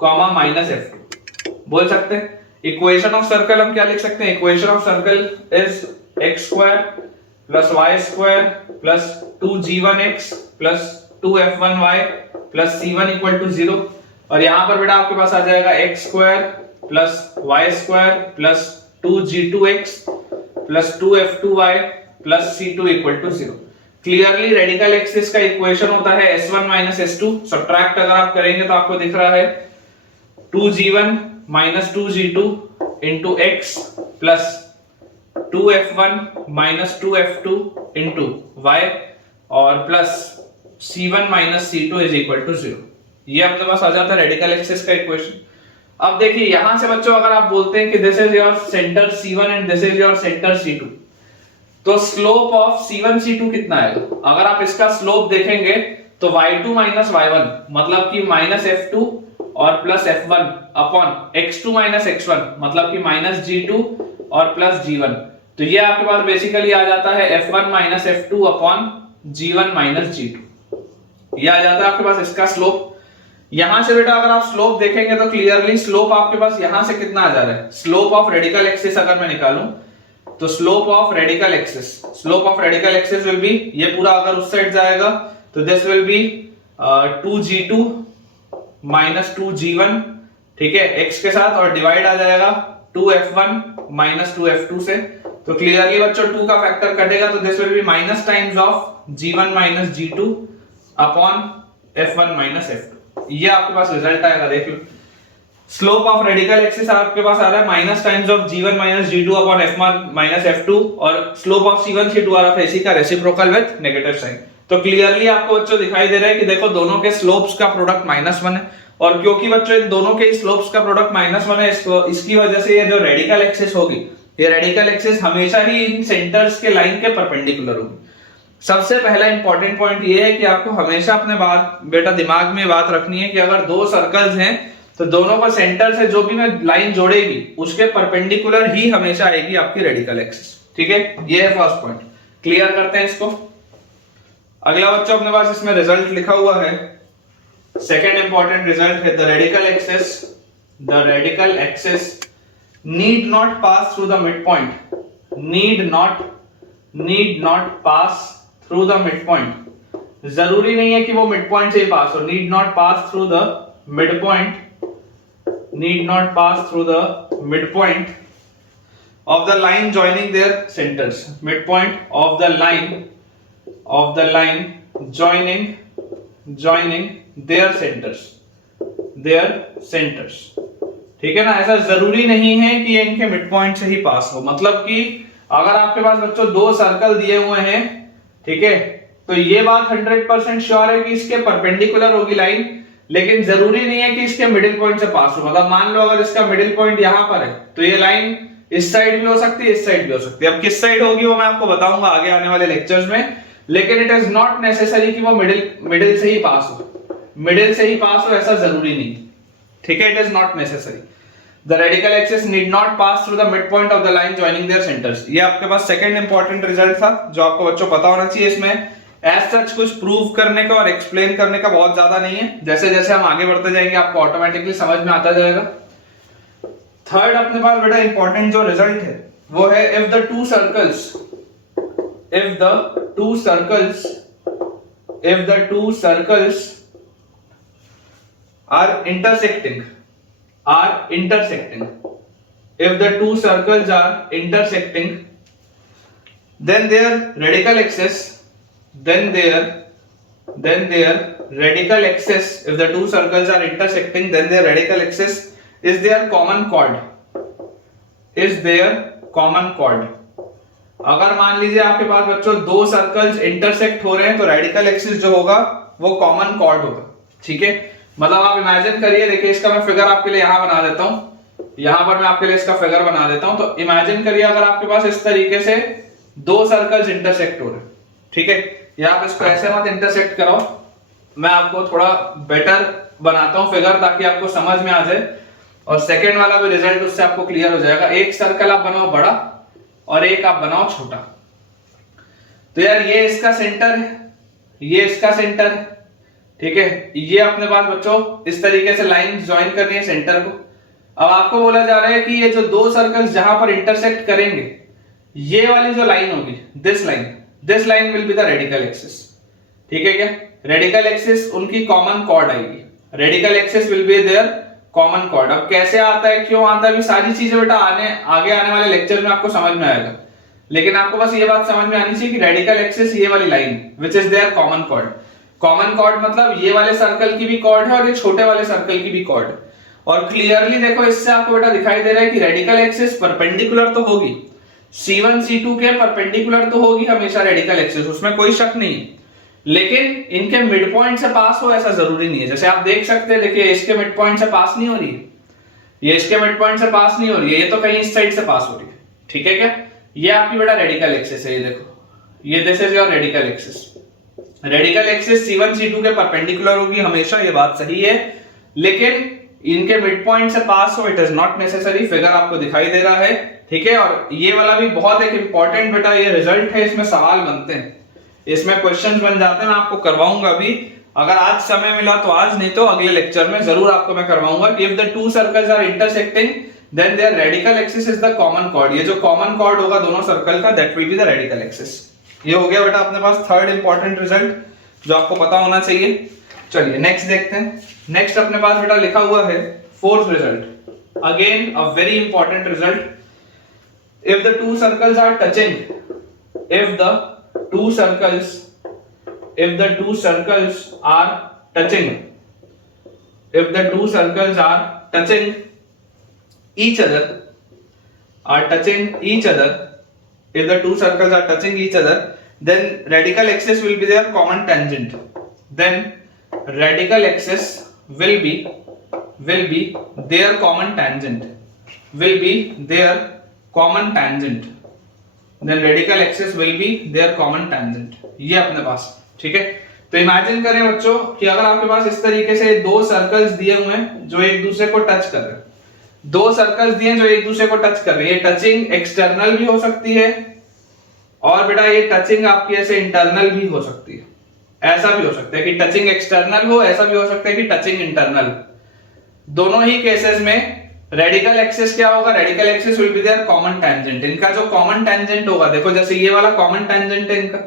-F2 बोल सकते हैं। इक्वेशन ऑफ सर्कल हम क्या लिख सकते हैं, equation of circle is x² + y² + 2g1x + 2f1y + c1 = 0। और यहां पर बेटा आपके पास आ जाएगा x² + y² + 2g2x + 2f2y + c2 = 0। Clearly radical axis का इक्वेशन होता है S1 - S2। सब्ट्रैक्ट अगर आप करेंगे तो आपको दिख रहा है 2g1 - 2g2 into x plus 2f1 minus 2f2 into y और plus c1 minus c2 is equal to 0। ये अपने पास आ जाता है रेडिकल एक्सिस का इक्वेशन। अब देखिए यहां से बच्चों अगर आप बोलते हैं कि this is your centre C1 and this is your centre C2, तो स्लोप ऑफ C1 C2 कितना आएगा? अगर आप इसका स्लोप देखेंगे तो y2 minus y1 मतलब कि -f2 और +f1 upon x2 minus x1 मतलब कि -g2 और +g1। तो ये आपके पास बेसिकली आ जाता है f1 minus f2 upon g1 minus g2। ये आ जाता है आपके पास इसका स्लोप। यहां से बेटा अगर आप स्लोप देखेंगे तो क्लियरली स्लोप आपके पास यहां से कितना आ जा रहा है, स्लोप ऑफ रेडिकल एक्सिस अगर मैं निकालूं तो slope of radical axis will be, ये पूरा अगर उस साइड जाएगा तो this will B 2g2 minus 2g1, ठीक है, x के साथ, और डिवाइड आ जाएगा 2f1 minus 2f2 से। तो क्लियरली बच्चों 2 का फैक्टर कटेगा तो this will B minus times of g1 minus g2 upon f1 minus f2। ये आपके पास रिजल्ट आएगा, देख लो। स्लोप ऑफ रेडिकल एक्सिस आपके पास आ रहा है minus times of g1 minus g2 upon f1 minus f2 और स्लोप ऑफ c1 c2 आ रहा था इसी का रेसिप्रोकल विद नेगेटिव साइन। तो क्लियरली आपको बच्चों दिखाई दे रहा है कि देखो दोनों के स्लोप्स का प्रोडक्ट -1 है और क्योंकि बच्चों इन दोनों के स्लोप्स का प्रोडक्ट -1 है इसकी वजह से ये जो रेडिकल एक्सिस होगी, ये रेडिकल एक्सिस हमेशा ही इन सेंटर्स के लाइन के परपेंडिकुलर होगी। सबसे पहला इंपॉर्टेंट पॉइंट ये है कि आपको हमेशा अपने बेटा दिमाग में बात रखनी है कि अगर दो सर्कल्स हैं तो दोनों का सेंटर से जो भी मैं लाइन जोड़ेगी उसके परपेंडिकुलर ही हमेशा आएगी आपकी रेडिकल एक्सिस। ठीक है, ये है फर्स्ट पॉइंट। क्लियर करते हैं इसको। अगला बच्चों अपने पास इसमें रिजल्ट लिखा हुआ है, सेकेंड इंपॉर्टेंट रिजल्ट है the radical axis need not pass through the mid point, need not pass through the mid point. जरूरी नहीं है कि वो मिड पॉइंट से ही पास हो। Need not pass through the mid point, need not pass through the midpoint of the line joining their centers, midpoint of the line joining their centers। ठीक है ना, ऐसा जरूरी नहीं है कि ये इनके मिड पॉइंट से ही पास हो। मतलब कि अगर आपके पास बच्चों दो सर्कल दिए हुए हैं, ठीक है, तो ये बात 100% श्योर है कि इसके परपेंडिकुलर होगी लाइन, लेकिन जरूरी नहीं है कि इसके मिडिल पॉइंट से पास हो। मतलब मान लो अगर इसका मिडिल पॉइंट यहां पर है तो ये लाइन इस साइड भी हो सकती है, इस साइड भी हो सकती है। अब किस साइड होगी वो मैं आपको बताऊंगा आगे आने वाले लेक्चर्स में, लेकिन इट इज नॉट नेसेसरी कि वो मिडिल से ही पास हो। मिडिल से ही पास हो ऐसा जरूरी नहीं। ठीक है, it is not necessary. The radical axis need not pass through the mid point of the line joining their centres. ये आपके पास सेकंड इंपॉर्टेंट रिजल्ट था जो आपको बच्चों पता होना चाहिए। इसमें एज सच कुछ प्रूव करने का और एक्सप्लेन करने का बहुत ज्यादा नहीं है, जैसे जैसे हम आगे बढ़ते जाएंगे आपको ऑटोमेटिकली समझ में आता जाएगा। थर्ड अपने पास बेटा इंपॉर्टेंट जो रिजल्ट है वो है if the two circles are intersecting, if the two circles are intersecting then their radical axis, if the two circles are intersecting then their radical axis is their common chord, अगर मान लीजिए आपके पास बच्चों दो circles intersect हो रहे हैं तो रेडिकल एक्सिस जो होगा वो कॉमन कॉर्ड होगा। ठीक है, मतलब आप इमेजिन करिए, देखिए इसका मैं फिगर आपके लिए यहां बना देता हूं, यहां पर मैं आपके लिए इसका फिगर बना देता हूं। तो इमेजिन करिए अगर आपके पास इस तरीके से दो सर्कल्स इंटरसेक्ट हो रहे हैं, ठीक है, या आप इसको ऐसे मत इंटरसेक्ट करो, मैं आपको थोड़ा बेटर बनाता हूं फिगर ताकि आपको समझ में आ जाए और सेकेंड वाला भी रिजल्ट उससे आपको क्लियर हो जाएगा। एक सर्कल आप बनाओ बड़ा और एक आप बनाओ छोटा। तो यार ये इसका सेंटर है, ये इसका सेंटर है, ठीक है, ये अपने पास बच्चों इस तरीके से लाइन ज्वाइन करनी है सेंटर को। अब आपको बोला जा रहा है कि ये जो दो सर्कल्स जहां पर इंटरसेक्ट करेंगे, ये वाली जो लाइन होगी, this line will be the radical axis. ठीक है क्या, रेडिकल एक्सिस उनकी कॉमन कॉर्ड आएगी, radical axis will be their common chord. अब कैसे आता है, क्यों आता है, सारी चीजें बेटा आगे आने वाले लेक्चर में आपको समझ में आएगा, लेकिन आपको बस ये बात समझ में आनी चाहिए कि रेडिकल एक्सिस ये वाली line which is their common chord. Common chord मतलब ये वाले सर्कल की भी कॉर्ड है और ये छोटे वाले सर्कल की भी कॉर्ड। और क्लियरली देखो इससे आपको बेटा दिखाई दे रहा है कि रेडिकल एक्सिस परपेंडिकुलर तो होगी, C1 C2 के परपेंडिकुलर तो होगी हमेशा रेडिकल एक्सिस, उसमें कोई शक नहीं है, लेकिन इनके मिड पॉइंट से पास हो ऐसा जरूरी नहीं है। जैसे आप देख सकते हैं, देखिए इसके मिड पॉइंट से पास नहीं हो रही है, ये इसके मिड पॉइंट से पास नहीं हो रही है, ये तो कहीं इस साइड से पास हो रही है। ठीक है क्या, ये आपकी बेटा रेडिकल एक्सिस है, ये देखो, ये this is your radical axis. Radical axis C1 C2 के परपेंडिकुलर होगी हमेशा, ये बात सही है, लेकिन इनके मिड पॉइंट से पास हो it is not necessary. Figure आपको दिखाई दे रहा है, ठीक है। और ये वाला भी बहुत एक इंपॉर्टेंट बेटा ये रिजल्ट है, इसमें सवाल बनते हैं, इसमें क्वेश्चंस बन जाते हैं, मैं आपको करवाऊंगा अभी, अगर आज समय मिला तो आज, नहीं तो अगले लेक्चर में जरूर आपको मैं करवाऊंगा। If the two circles are intersecting then their radical axis is the common chord. ये जो कॉमन कॉर्ड होगा दोनों सर्कल का, that will be the radical axis. ये हो गया बेटा अपने पास थर्ड इंपॉर्टेंट रिजल्ट जो आपको पता होना चाहिए। चलिए नेक्स्ट देखते हैं। नेक्स्ट अपने पास बेटा लिखा हुआ है fourth result, again a very important result. If the two circles are touching, if the two circles are touching, if the two circles are touching each other, if the two circles are touching each other, then radical axis will be their common tangent. Then radical axis will be their common tangent. Then radical axis will be their common tangent. ये अपने पास, ठीक है। तो imagine करें बच्चों कि अगर आपके पास इस तरीके से दो सर्कल्स दिए हुए हैं जो एक दूसरे को टच कर रहे हैं, दो सर्कल्स दिए जो एक दूसरे को टच कर रहे हैं, ये टचिंग एक्सटर्नल भी हो सकती है और बेटा ये टचिंग आपकी ऐसे इंटरनल भी हो सकती है। ऐसा भी हो सकता है कि टचिंग एक्सटर्नल हो, ऐसा भी हो सकता है कि टचिंग इंटरनल। दोनों ही केसेस में रेडिकल एक्सिस क्या होगा? Radical axis will be their common tangent. इनका जो कॉमन टेंजेंट होगा, देखो जैसे ये वाला कॉमन टेंजेंट है इनका,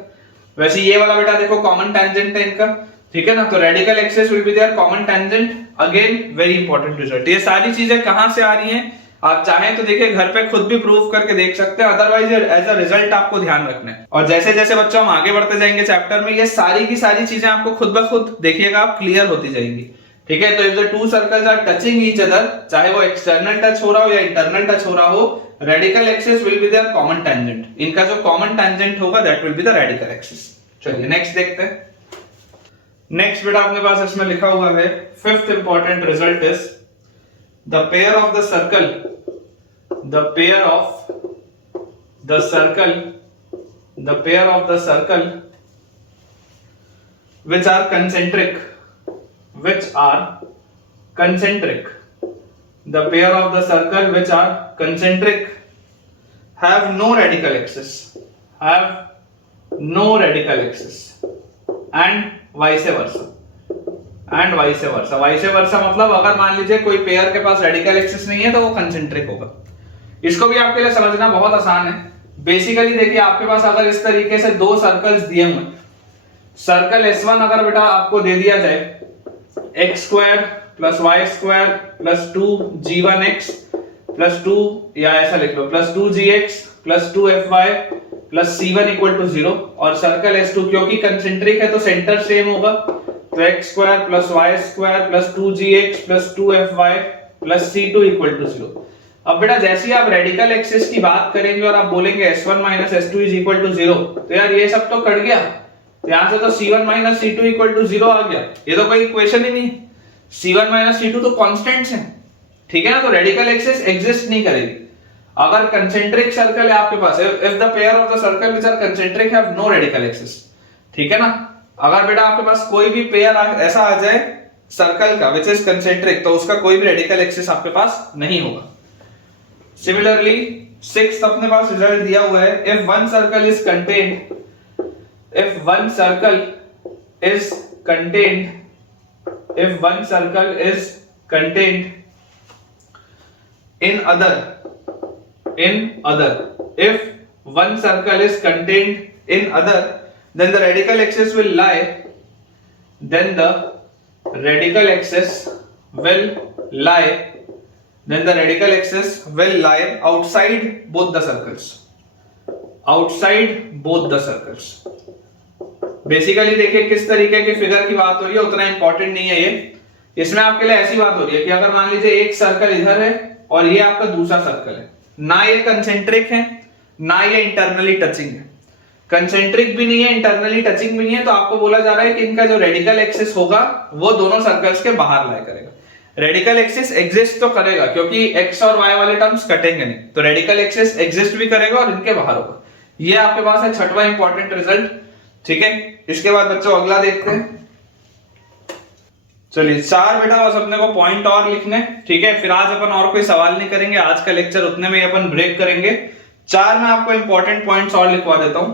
वैसे ये वाला बेटा देखो कॉमन टेंजेंट है इनका, ठीक है ना। तो radical axis will be their common tangent. Again very important result. ये सारी चीजें कहां से आ रही हैं? आप चाहें तो देखिए घर पे खुद भी प्रूव करके देख सकते हैं, अदरवाइज एज अ रिजल्ट आपको ध्यान रखना है। और जैसे जैसे बच्चों हम आगे बढ़ते जाएंगे चैप्टर में, ये सारी की सारी चीजें आपको खुद ब खुद देखिएगा आप क्लियर होती जाएंगी, ठीक है। तो if the two circles are touching each other, चाहे वो एक्सटर्नल टच हो रहा हो या इंटरनल टच हो रहा हो, radical axis will be their common tangent. इनका जो कॉमन टेंजेंट होगा that will be the radical axis. चलिए नेक्स्ट देखते हैं। नेक्स्ट बेटा अपने पास इसमें लिखा हुआ है, fifth important result is the pair of the circle, the pair of the circle which are concentric, the pair of the circle which are concentric have no radical axis, and vice versa, मतलब अगर मान लीजिए कोई pair के पास radical axis नहीं है तो वो कंसेंट्रिक होगा। इसको भी आपके लिए समझना बहुत आसान है। बेसिकली देखिए आपके पास अगर इस तरीके से दो सर्कल्स दिए हुए, सर्कल S1 अगर बेटा आपको दे दिया जाए x² + y² + 2g1x + 2 या ऐसा लिख लो +2gx + 2fy + c1 = 0, और सर्कल S2 क्योंकि कंसेंट्रिक है तो सेंटर सेम होगा, तो x² + y² + 2gx + 2fy + c2 = 0। अब बेटा जैसे ही आप रेडिकल एक्सिस की बात करेंगे और आप बोलेंगे S1 - S2 = 0, तो यार ये सब तो कट गया, तो यहां से तो C1 - C2 = 0 आ गया। ये तो कोई इक्वेशन ही नहीं, C1 - C2 तो कांस्टेंट्स हैं, ठीक है ना। तो रेडिकल एक्सिस एग्जिस्ट नहीं करेगी अगर कंसेंट्रिक सर्कल है आपके पास। If the pair of the circle which are concentric have no radical axis, ठीक है ना। अगर बेटा आपके पास कोई भी पेयर ऐसा आ जाए सर्कल का व्हिच इज कंसेंट्रिक, तो उसका कोई भी रेडिकल एक्सिस आपके पास नहीं होगा। सिमिलरली सिक्स्थ अपने पास रिजल्ट दिया हुआ है, if one circle is contained in other, then the radical axis will lie, outside both the circles, basically देखिए किस तरीके की फिगर की बात हो रही है, उतना इंपॉर्टेंट नहीं है ये। इसमें आपके लिए ऐसी बात हो रही है कि अगर मान लीजिए एक सर्कल इधर है और ये आपका दूसरा सर्कल है, ना ये कंसेंट्रिक है ना ये इंटरनली टचिंग है, कंसेंट्रिक भी नहीं है इंटरनली टचिंग भी नहीं है, तो आपको बोला जा रहा है कि इनका जो रेडिकल एक्सिस होगा वो दोनों सर्कल्स के बाहर लाई करेगा। रेडिकल एक्सिस एग्जिस्ट तो करेगा क्योंकि x और y वाले टर्म्स कटेंगे नहीं, तो रेडिकल एक्सिस एग्जिस्ट भी करेगा और इनके बाहर होगा। ये आपके पास है छठवां इंपॉर्टेंट रिजल्ट, ठीक है। इसके बाद बच्चों अगला देखते हैं। चलिए 4 बेटा बस अपने को पॉइंट और लिखने, ठीक है। फिर आज अपन और कोई सवाल नहीं करेंगे, आज का लेक्चर उतने में अपन ब्रेक करेंगे। 4 में आपको इंपॉर्टेंट पॉइंट्स और लिखवा देता हूं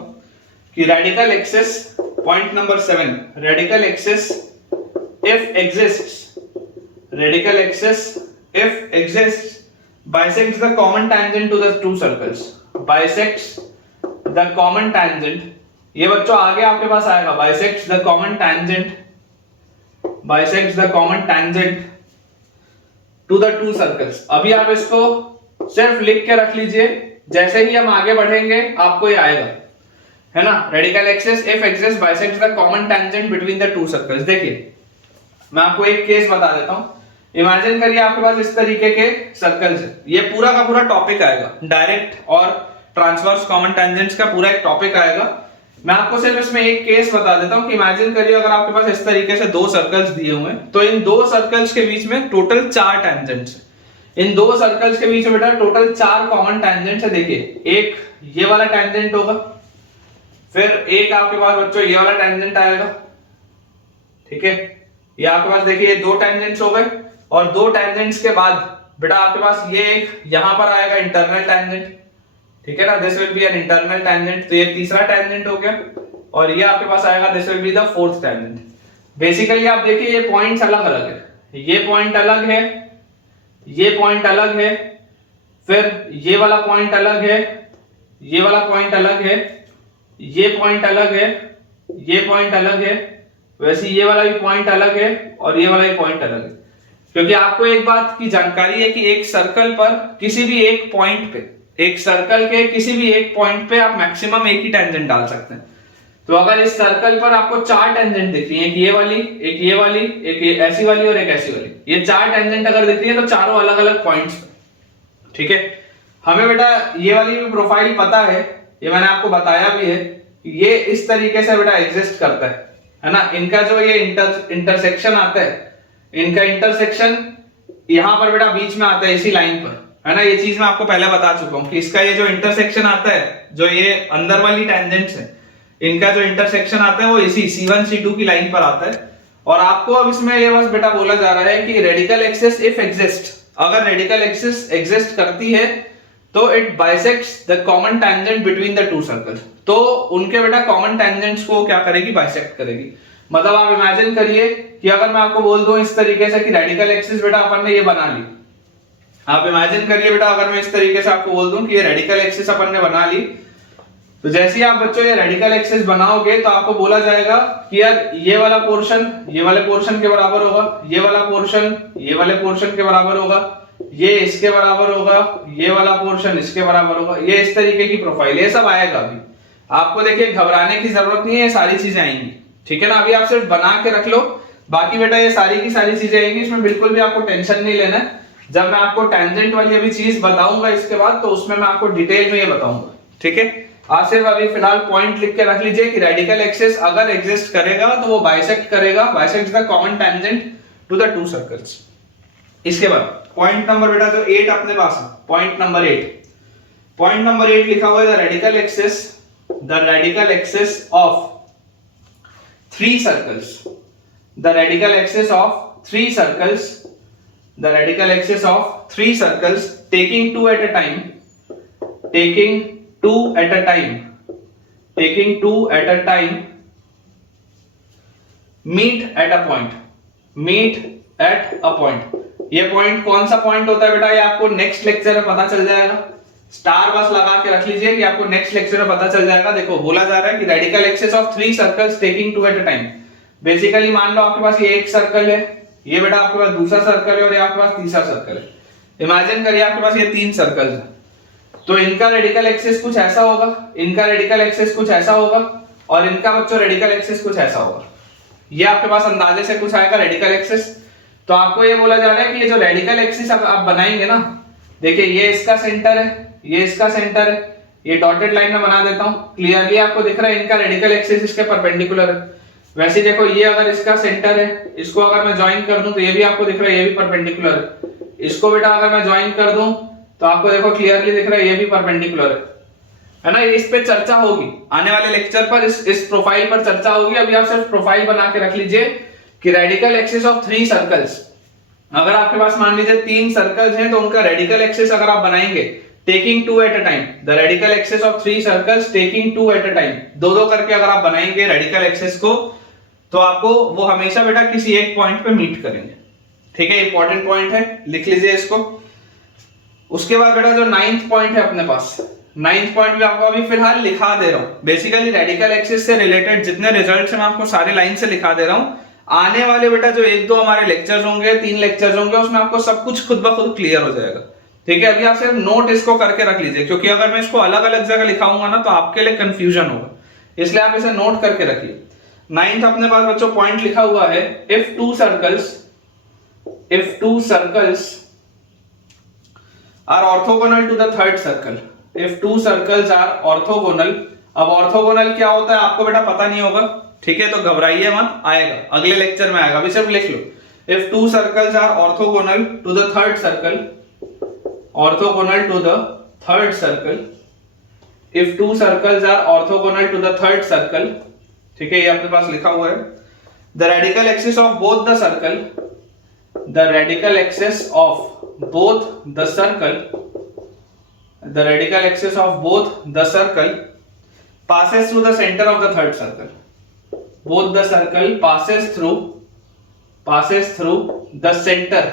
कि radical axis, point number 7, radical axis if exists bisects the common tangent to the two circles, bisects the common tangent, ये बच्चों आगे आपके पास आएगा, bisects the common tangent to the two circles। अभी आप इसको सिर्फ लिख के रख लीजिए, जैसे ही हम आगे बढ़ेंगे आपको ये आएगा, है ना। Radical axis if exists bisects the common tangent between the two circles। देखिए मैं आपको एक केस बता देता हूं। इमेजिन करिए आपके पास इस तरीके के सर्कल्स है, ये पूरा का पूरा टॉपिक आएगा, डायरेक्ट और ट्रांसवर्स कॉमन टेंजेंट्स का पूरा एक टॉपिक आएगा। मैं आपको सिर्फ इसमें एक केस बता देता हूं कि इमेजिन करिए अगर आपके पास इस तरीके से दो सर्कल्स दिए हुए हैं, तो इन दो सर्कल्स के बीच में टोटल 4 टेंजेंट्स है। इन दो सर्कल्स के बीच में बेटा टोटल 4 कॉमन टेंजेंट्स है। देखिए, एक ये वाला टेंजेंट होगा, फिर एक आपके पास बच्चों ये वाला टेंजेंट आएगा, ठीक है। ये आपके पास देखिए 2 टेंजेंट्स हो गए, और 2 टेंजेंट्स के बाद बेटा आपके पास ये एक यहां पर आएगा इंटरनल टेंजेंट, ठीक है ना, this will B an internal tangent, तो ये तीसरा टेंजेंट हो गया, और ये आपके पास आएगा this will be the fourth tangent. Basically आप देखिए ये पॉइंट्स अलग अलग है, ये पॉइंट अलग है, ये पॉइंट अलग है, फिर ये वाला पॉइंट अलग है, ये वाला पॉइंट अलग है, ये पॉइंट अलग है, ये पॉइंट अलग है, वैसे ये वाला भी पॉइंट अलग है, और ये वाला भी पॉइंट अलग है। क्योंकि आपको एक बात की जानकारी है कि एक सर्कल पर किसी भी एक पॉइंट पे, एक सर्कल के किसी भी एक पॉइंट पे आप मैक्सिमम एक ही टेंजेंट डाल सकते हैं। तो अगर इस सर्कल पर आपको 4 टेंजेंट दिख रही है, एक ये वाली, एक ये वाली, एक ये ऐसी वाली और एक ऐसी वाली, ये 4 टेंजेंट अगर दिख रही है तो चारों अलग अलग पॉइंट्स पे, ठीक है। हमें बेटा ये वाली भी प्रोफाइल पता है, ये मैंने आपको बताया भी है, ये इस तरीके से बेटा एग्जिस्ट करता है ना। इनका जो ये इंटरसेक्शन आता है, इनका इंटरसेक्शन यहां पर बेटा बीच में आता है इसी लाइन पर, है ना। ये चीज मैं आपको पहले बता चुका हूं कि इसका ये जो इंटरसेक्शन आता है, जो ये अंदर वाली टेंजेंट्स है, इनका जो इंटरसेक्शन आता है वो इसी C1 C2 की लाइन पर आता है। और आपको अब इसमें ये बस बेटा बोला जा रहा है कि रेडिकल एक्सिस इफ एग्जिस्ट, अगर रेडिकल एक्सिस एग्जिस्ट करती है तो it bisects the common tangent between the two circles, तो उनके बेटा कॉमन टेंजेंट्स को क्या करेगी, बाइसेक्ट करेगी। मतलब आप इमेजिन करिए कि अगर मैं आपको बोल दूं इस तरीके से कि रेडिकल एक्सिस बेटा अपन ने ये बना ली, आप इमेजिन करिए बेटा अगर मैं इस तरीके से आपको बोल दूं कि ये रेडिकल एक्सिस अपन ने बना ली, तो जैसे ही आप बच्चों ये रेडिकल एक्सिस बनाओगे तो आपको बोला जाएगा कि यार ये वाला पोर्शन ये वाले पोर्शन के बराबर होगा, ये वाला पोर्शन ये वाले पोर्शन के बराबर होगा, ये इसके बराबर होगा, ये वाला पोर्शन इसके बराबर होगा, ये इस तरीके की प्रोफाइल, ये सब आएगा। अभी आपको देखिए घबराने की जरूरत नहीं है, ये सारी चीजें आएंगी, ठीक है ना। अभी आप सिर्फ बना के रख लो, बाकी बेटा ये सारी की सारी चीजें आएंगी, इसमें बिल्कुल भी आपको टेंशन नहीं लेना है। जब मैं आपको टेंजेंट वाली अभी चीज बताऊंगा इसके बाद, तो उसमें मैं आपको डिटेल में ये बताऊंगा, ठीक है। आप सिर्फ अभी फिलहाल पॉइंट लिख के रख लीजिए कि रेडिकल एक्सिस अगर एग्जिस्ट करेगा तो वो बाइसेक्ट करेगा, bisects the common tangent to the two circles. इसके बाद पॉइंट नंबर बेटा जो 8 अपने पास है, पॉइंट नंबर 8, पॉइंट नंबर 8 लिखा हुआ है the radical axis of 3 circles, the radical axis of 3 circles, the radical axis of 3 circles taking 2 at a time, taking 2 at a time, taking 2 at a time, meet at a point, meet at a point। ये point कौन सा point होता है बेटा, ये आपको next lecture में पता चल जाएगा। स्टार बस लगा के रख लीजिए कि आपको नेक्स्ट लेक्चर में पता चल जाएगा। देखो बोला जा रहा है कि radical axis of 3 circles taking 2 at a time। Basically मान लो आपके पास ये एक सर्कल है, ये बेटा आपके पास दूसरा सर्कल है, और ये आपके पास तीसरा सर्कल है। इमेजिन करिए आपके पास ये 3 सर्कल्स हैं, तो इनका रेडिकल एक्सिस कुछ ऐसा होगा, इनका रेडिकल एक्सिस कुछ ऐसा होगा, और इनका बच्चों रेडिकल एक्सिस कुछ ऐसा होगा। ये आपके पास अंदाजे से कुछ आएगा रेडिकल एक्सिस। तो आपको ये बोला जा रहा है कि ये जो रेडिकल एक्सिस आप बनाएंगे ना, देखिए ये इसका सेंटर है, ये इसका सेंटर है, ये डॉटेड लाइन में बना देता हूं, क्लियरली आपको दिख रहा है इनका रेडिकल एक्सिस इसके परपेंडिकुलर है। वैसे देखो ये अगर इसका सेंटर है, इसको अगर मैं ज्वाइन कर दूं तो ये भी आपको दिख रहा है ये भी परपेंडिकुलर है। इसको बेटा अगर मैं ज्वाइन कर दूं तो आपको देखो क्लियरली दिख रहा है ये भी परपेंडिकुलर है ना। इस पे चर्चा होगी आने वाले लेक्चर पर, इस प्रोफाइल पर चर्चा होगी। अभी आप सिर्फ प्रोफाइल बना के रख लीजिए कि रेडिकल एक्सिस ऑफ 3 सर्कल्स, अगर आपके पास मान लीजिए 3 सर्कल्स हैं तो उनका रेडिकल एक्सिस अगर आप बनाएंगे taking 2 at a time, the radical axis of 3 circles taking 2 at a time, दो करके अगर आप बनाएंगे रेडिकल एक्सिस को, तो आपको वो हमेशा बेटा किसी एक पॉइंट पे मीट करेंगे, ठीक है। इंपॉर्टेंट पॉइंट है, लिख लीजिए इसको। उसके बाद बेटा जो 9th पॉइंट है अपने पास, 9th पॉइंट भी आपको अभी फिलहाल लिखा दे रहा हूं। बेसिकली रेडिकल एक्सिस से रिलेटेड जितने रिजल्ट्स हैं मैं आपको सारे लाइन से लिखा दे रहा हूं। आने वाले बेटा जो 1-2 हमारे लेक्चर्स होंगे, 3 लेक्चर्स होंगे, उसमें आपको सब कुछ खुद ब खुद क्लियर हो जाएगा, ठीक है। अभी आप सिर्फ नोट इसको करके रख लीजिए, क्योंकि अगर मैं इसको अलग अलग जगह लिखाऊंगा ना तो आपके लिए कंफ्यूजन होगा, इसलिए आप इसे नोट करके रखिए। 9th अपने पास बच्चों पॉइंट लिखा हुआ है, if 2 circles if two circles are orthogonal to the third circle, if two circles are orthogonal, अब orthogonal क्या होता है आपको बेटा पता नहीं होगा, ठीक है, तो घबराइए मत, आएगा अगले लेक्चर में आएगा, अभी सिर्फ लिख लो। if two circles are orthogonal to the third circle, orthogonal to the third circle, if two circles are orthogonal to the third circle, ठीक है, ये अपने पास लिखा हुआ है, the radical axis of both the circle, the radical axis of both the circle, the radical axis of both the circle passes through the center of the third circle, both the circle passes through the center,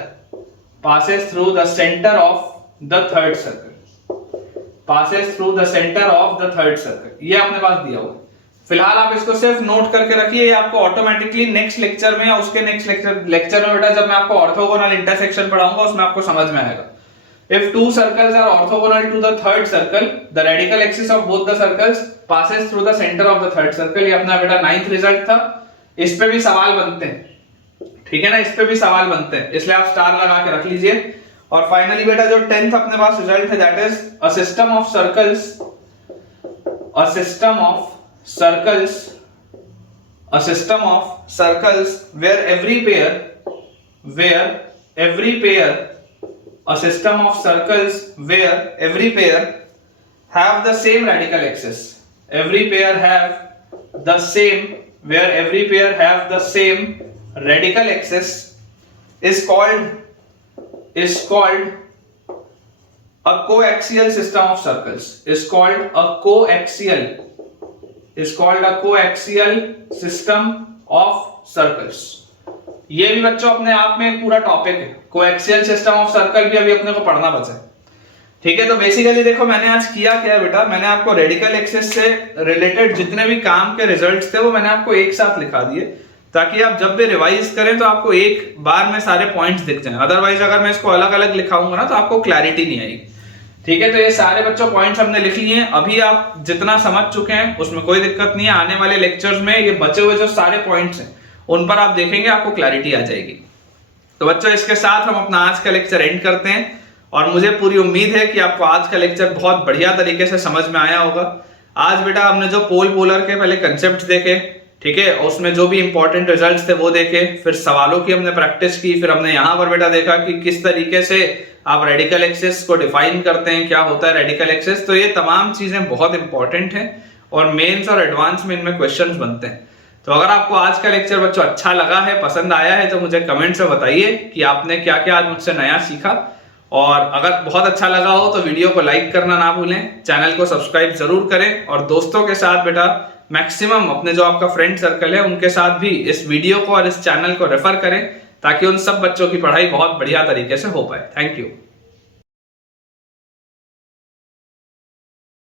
passes through the center of the third circle, passes through the center of the third circle, ये अपने पास दिया हुआ है। फिलहाल आप इसको सिर्फ note करके रखिए, ये आपको ऑटोमेटिकली नेक्स्ट लेक्चर में या उसके नेक्स्ट लेक्चर में बेटा जब मैं आपको ऑर्थोगोनल इंटरसेक्शन पढ़ाऊंगा उसमें आपको समझ में आएगा। If two circles are orthogonal to the third circle, the radical axis of both the circles passes through the center of the third circle, ये अपना बेटा 9th रिजल्ट था, इस पे भी सवाल बनते हैं, ठीक है ना, इस पे भी सवाल बनते हैं, इसलिए आप स्टार लगा के रख लीजिए। और फाइनली बेटा जो 10th अपने पास रिजल्ट है, that is a system of circles, a system of circles where every pair, a system of circles where every pair have the same radical axis, every pair have the same, where every pair have the same radical axis is called a coaxial system of circles, is called a coaxial system of circles। ये भी बच्चों अपने आप में एक पूरा topic है, coaxial system of circle भी अभी अपने को पढ़ना बचा है, ठीक है। तो बेसिकली देखो मैंने आज किया क्या है बेटा, मैंने आपको रेडिकल एक्सिस से रिलेटेड जितने भी काम के रिजल्ट्स थे वो मैंने आपको एक साथ लिखा दिए, ताकि आप जब भी रिवाइज करें तो आपको एक बार में सारे पॉइंट्स दिख जाएं। अदरवाइज अगर मैं इसको अलग अलग लिखाऊंगा ना तो आपको क्लैरिटी नहीं आएगी, ठीक है। तो ये सारे बच्चों पॉइंट्स हमने लिख लिए हैं, अभी आप जितना समझ चुके हैं उसमें कोई दिक्कत नहीं है। आने वाले लेक्चर्स में ये बचे हुए जो सारे पॉइंट्स हैं उन पर आप देखेंगे, आपको क्लैरिटी आ जाएगी। तो बच्चों इसके साथ हम अपना आज का लेक्चर एंड करते हैं, और मुझे पूरी उम्मीद है कि आपको आज का लेक्चर बहुत बढ़िया तरीके से समझ में आया होगा। आज बेटा हमने जो पोल पोलर के पहले कंसेप्ट देखे, ठीक है, उसमें जो भी इंपॉर्टेंट रिजल्ट्स थे वो देखे, फिर सवालों की हमने प्रैक्टिस की, फिर हमने यहाँ पर बेटा देखा कि किस तरीके से आप रेडिकल एक्सिस को डिफाइन करते हैं, क्या होता है रेडिकल एक्सिस। तो ये तमाम चीजें बहुत इंपॉर्टेंट हैं और मेंस और एडवांस में इनमें क्वेश्चंस बनते हैं। तो अगर आपको आज का लेक्चर बच्चों अच्छा लगा है, पसंद आया है, तो मुझे कमेंट में बताइए कि आपने क्या क्या आज मुझसे नया सीखा। और अगर बहुत अच्छा लगा हो तो वीडियो को लाइक करना ना भूलें, चैनल को सब्सक्राइब जरूर करें, और दोस्तों के साथ बेटा मैक्सिमम अपने जो आपका फ्रेंड सर्कल है उनके साथ भी इस वीडियो को और इस चैनल को रेफर करें, ताकि उन सब बच्चों की पढ़ाई बहुत बढ़िया तरीके से हो पाए। Thank you.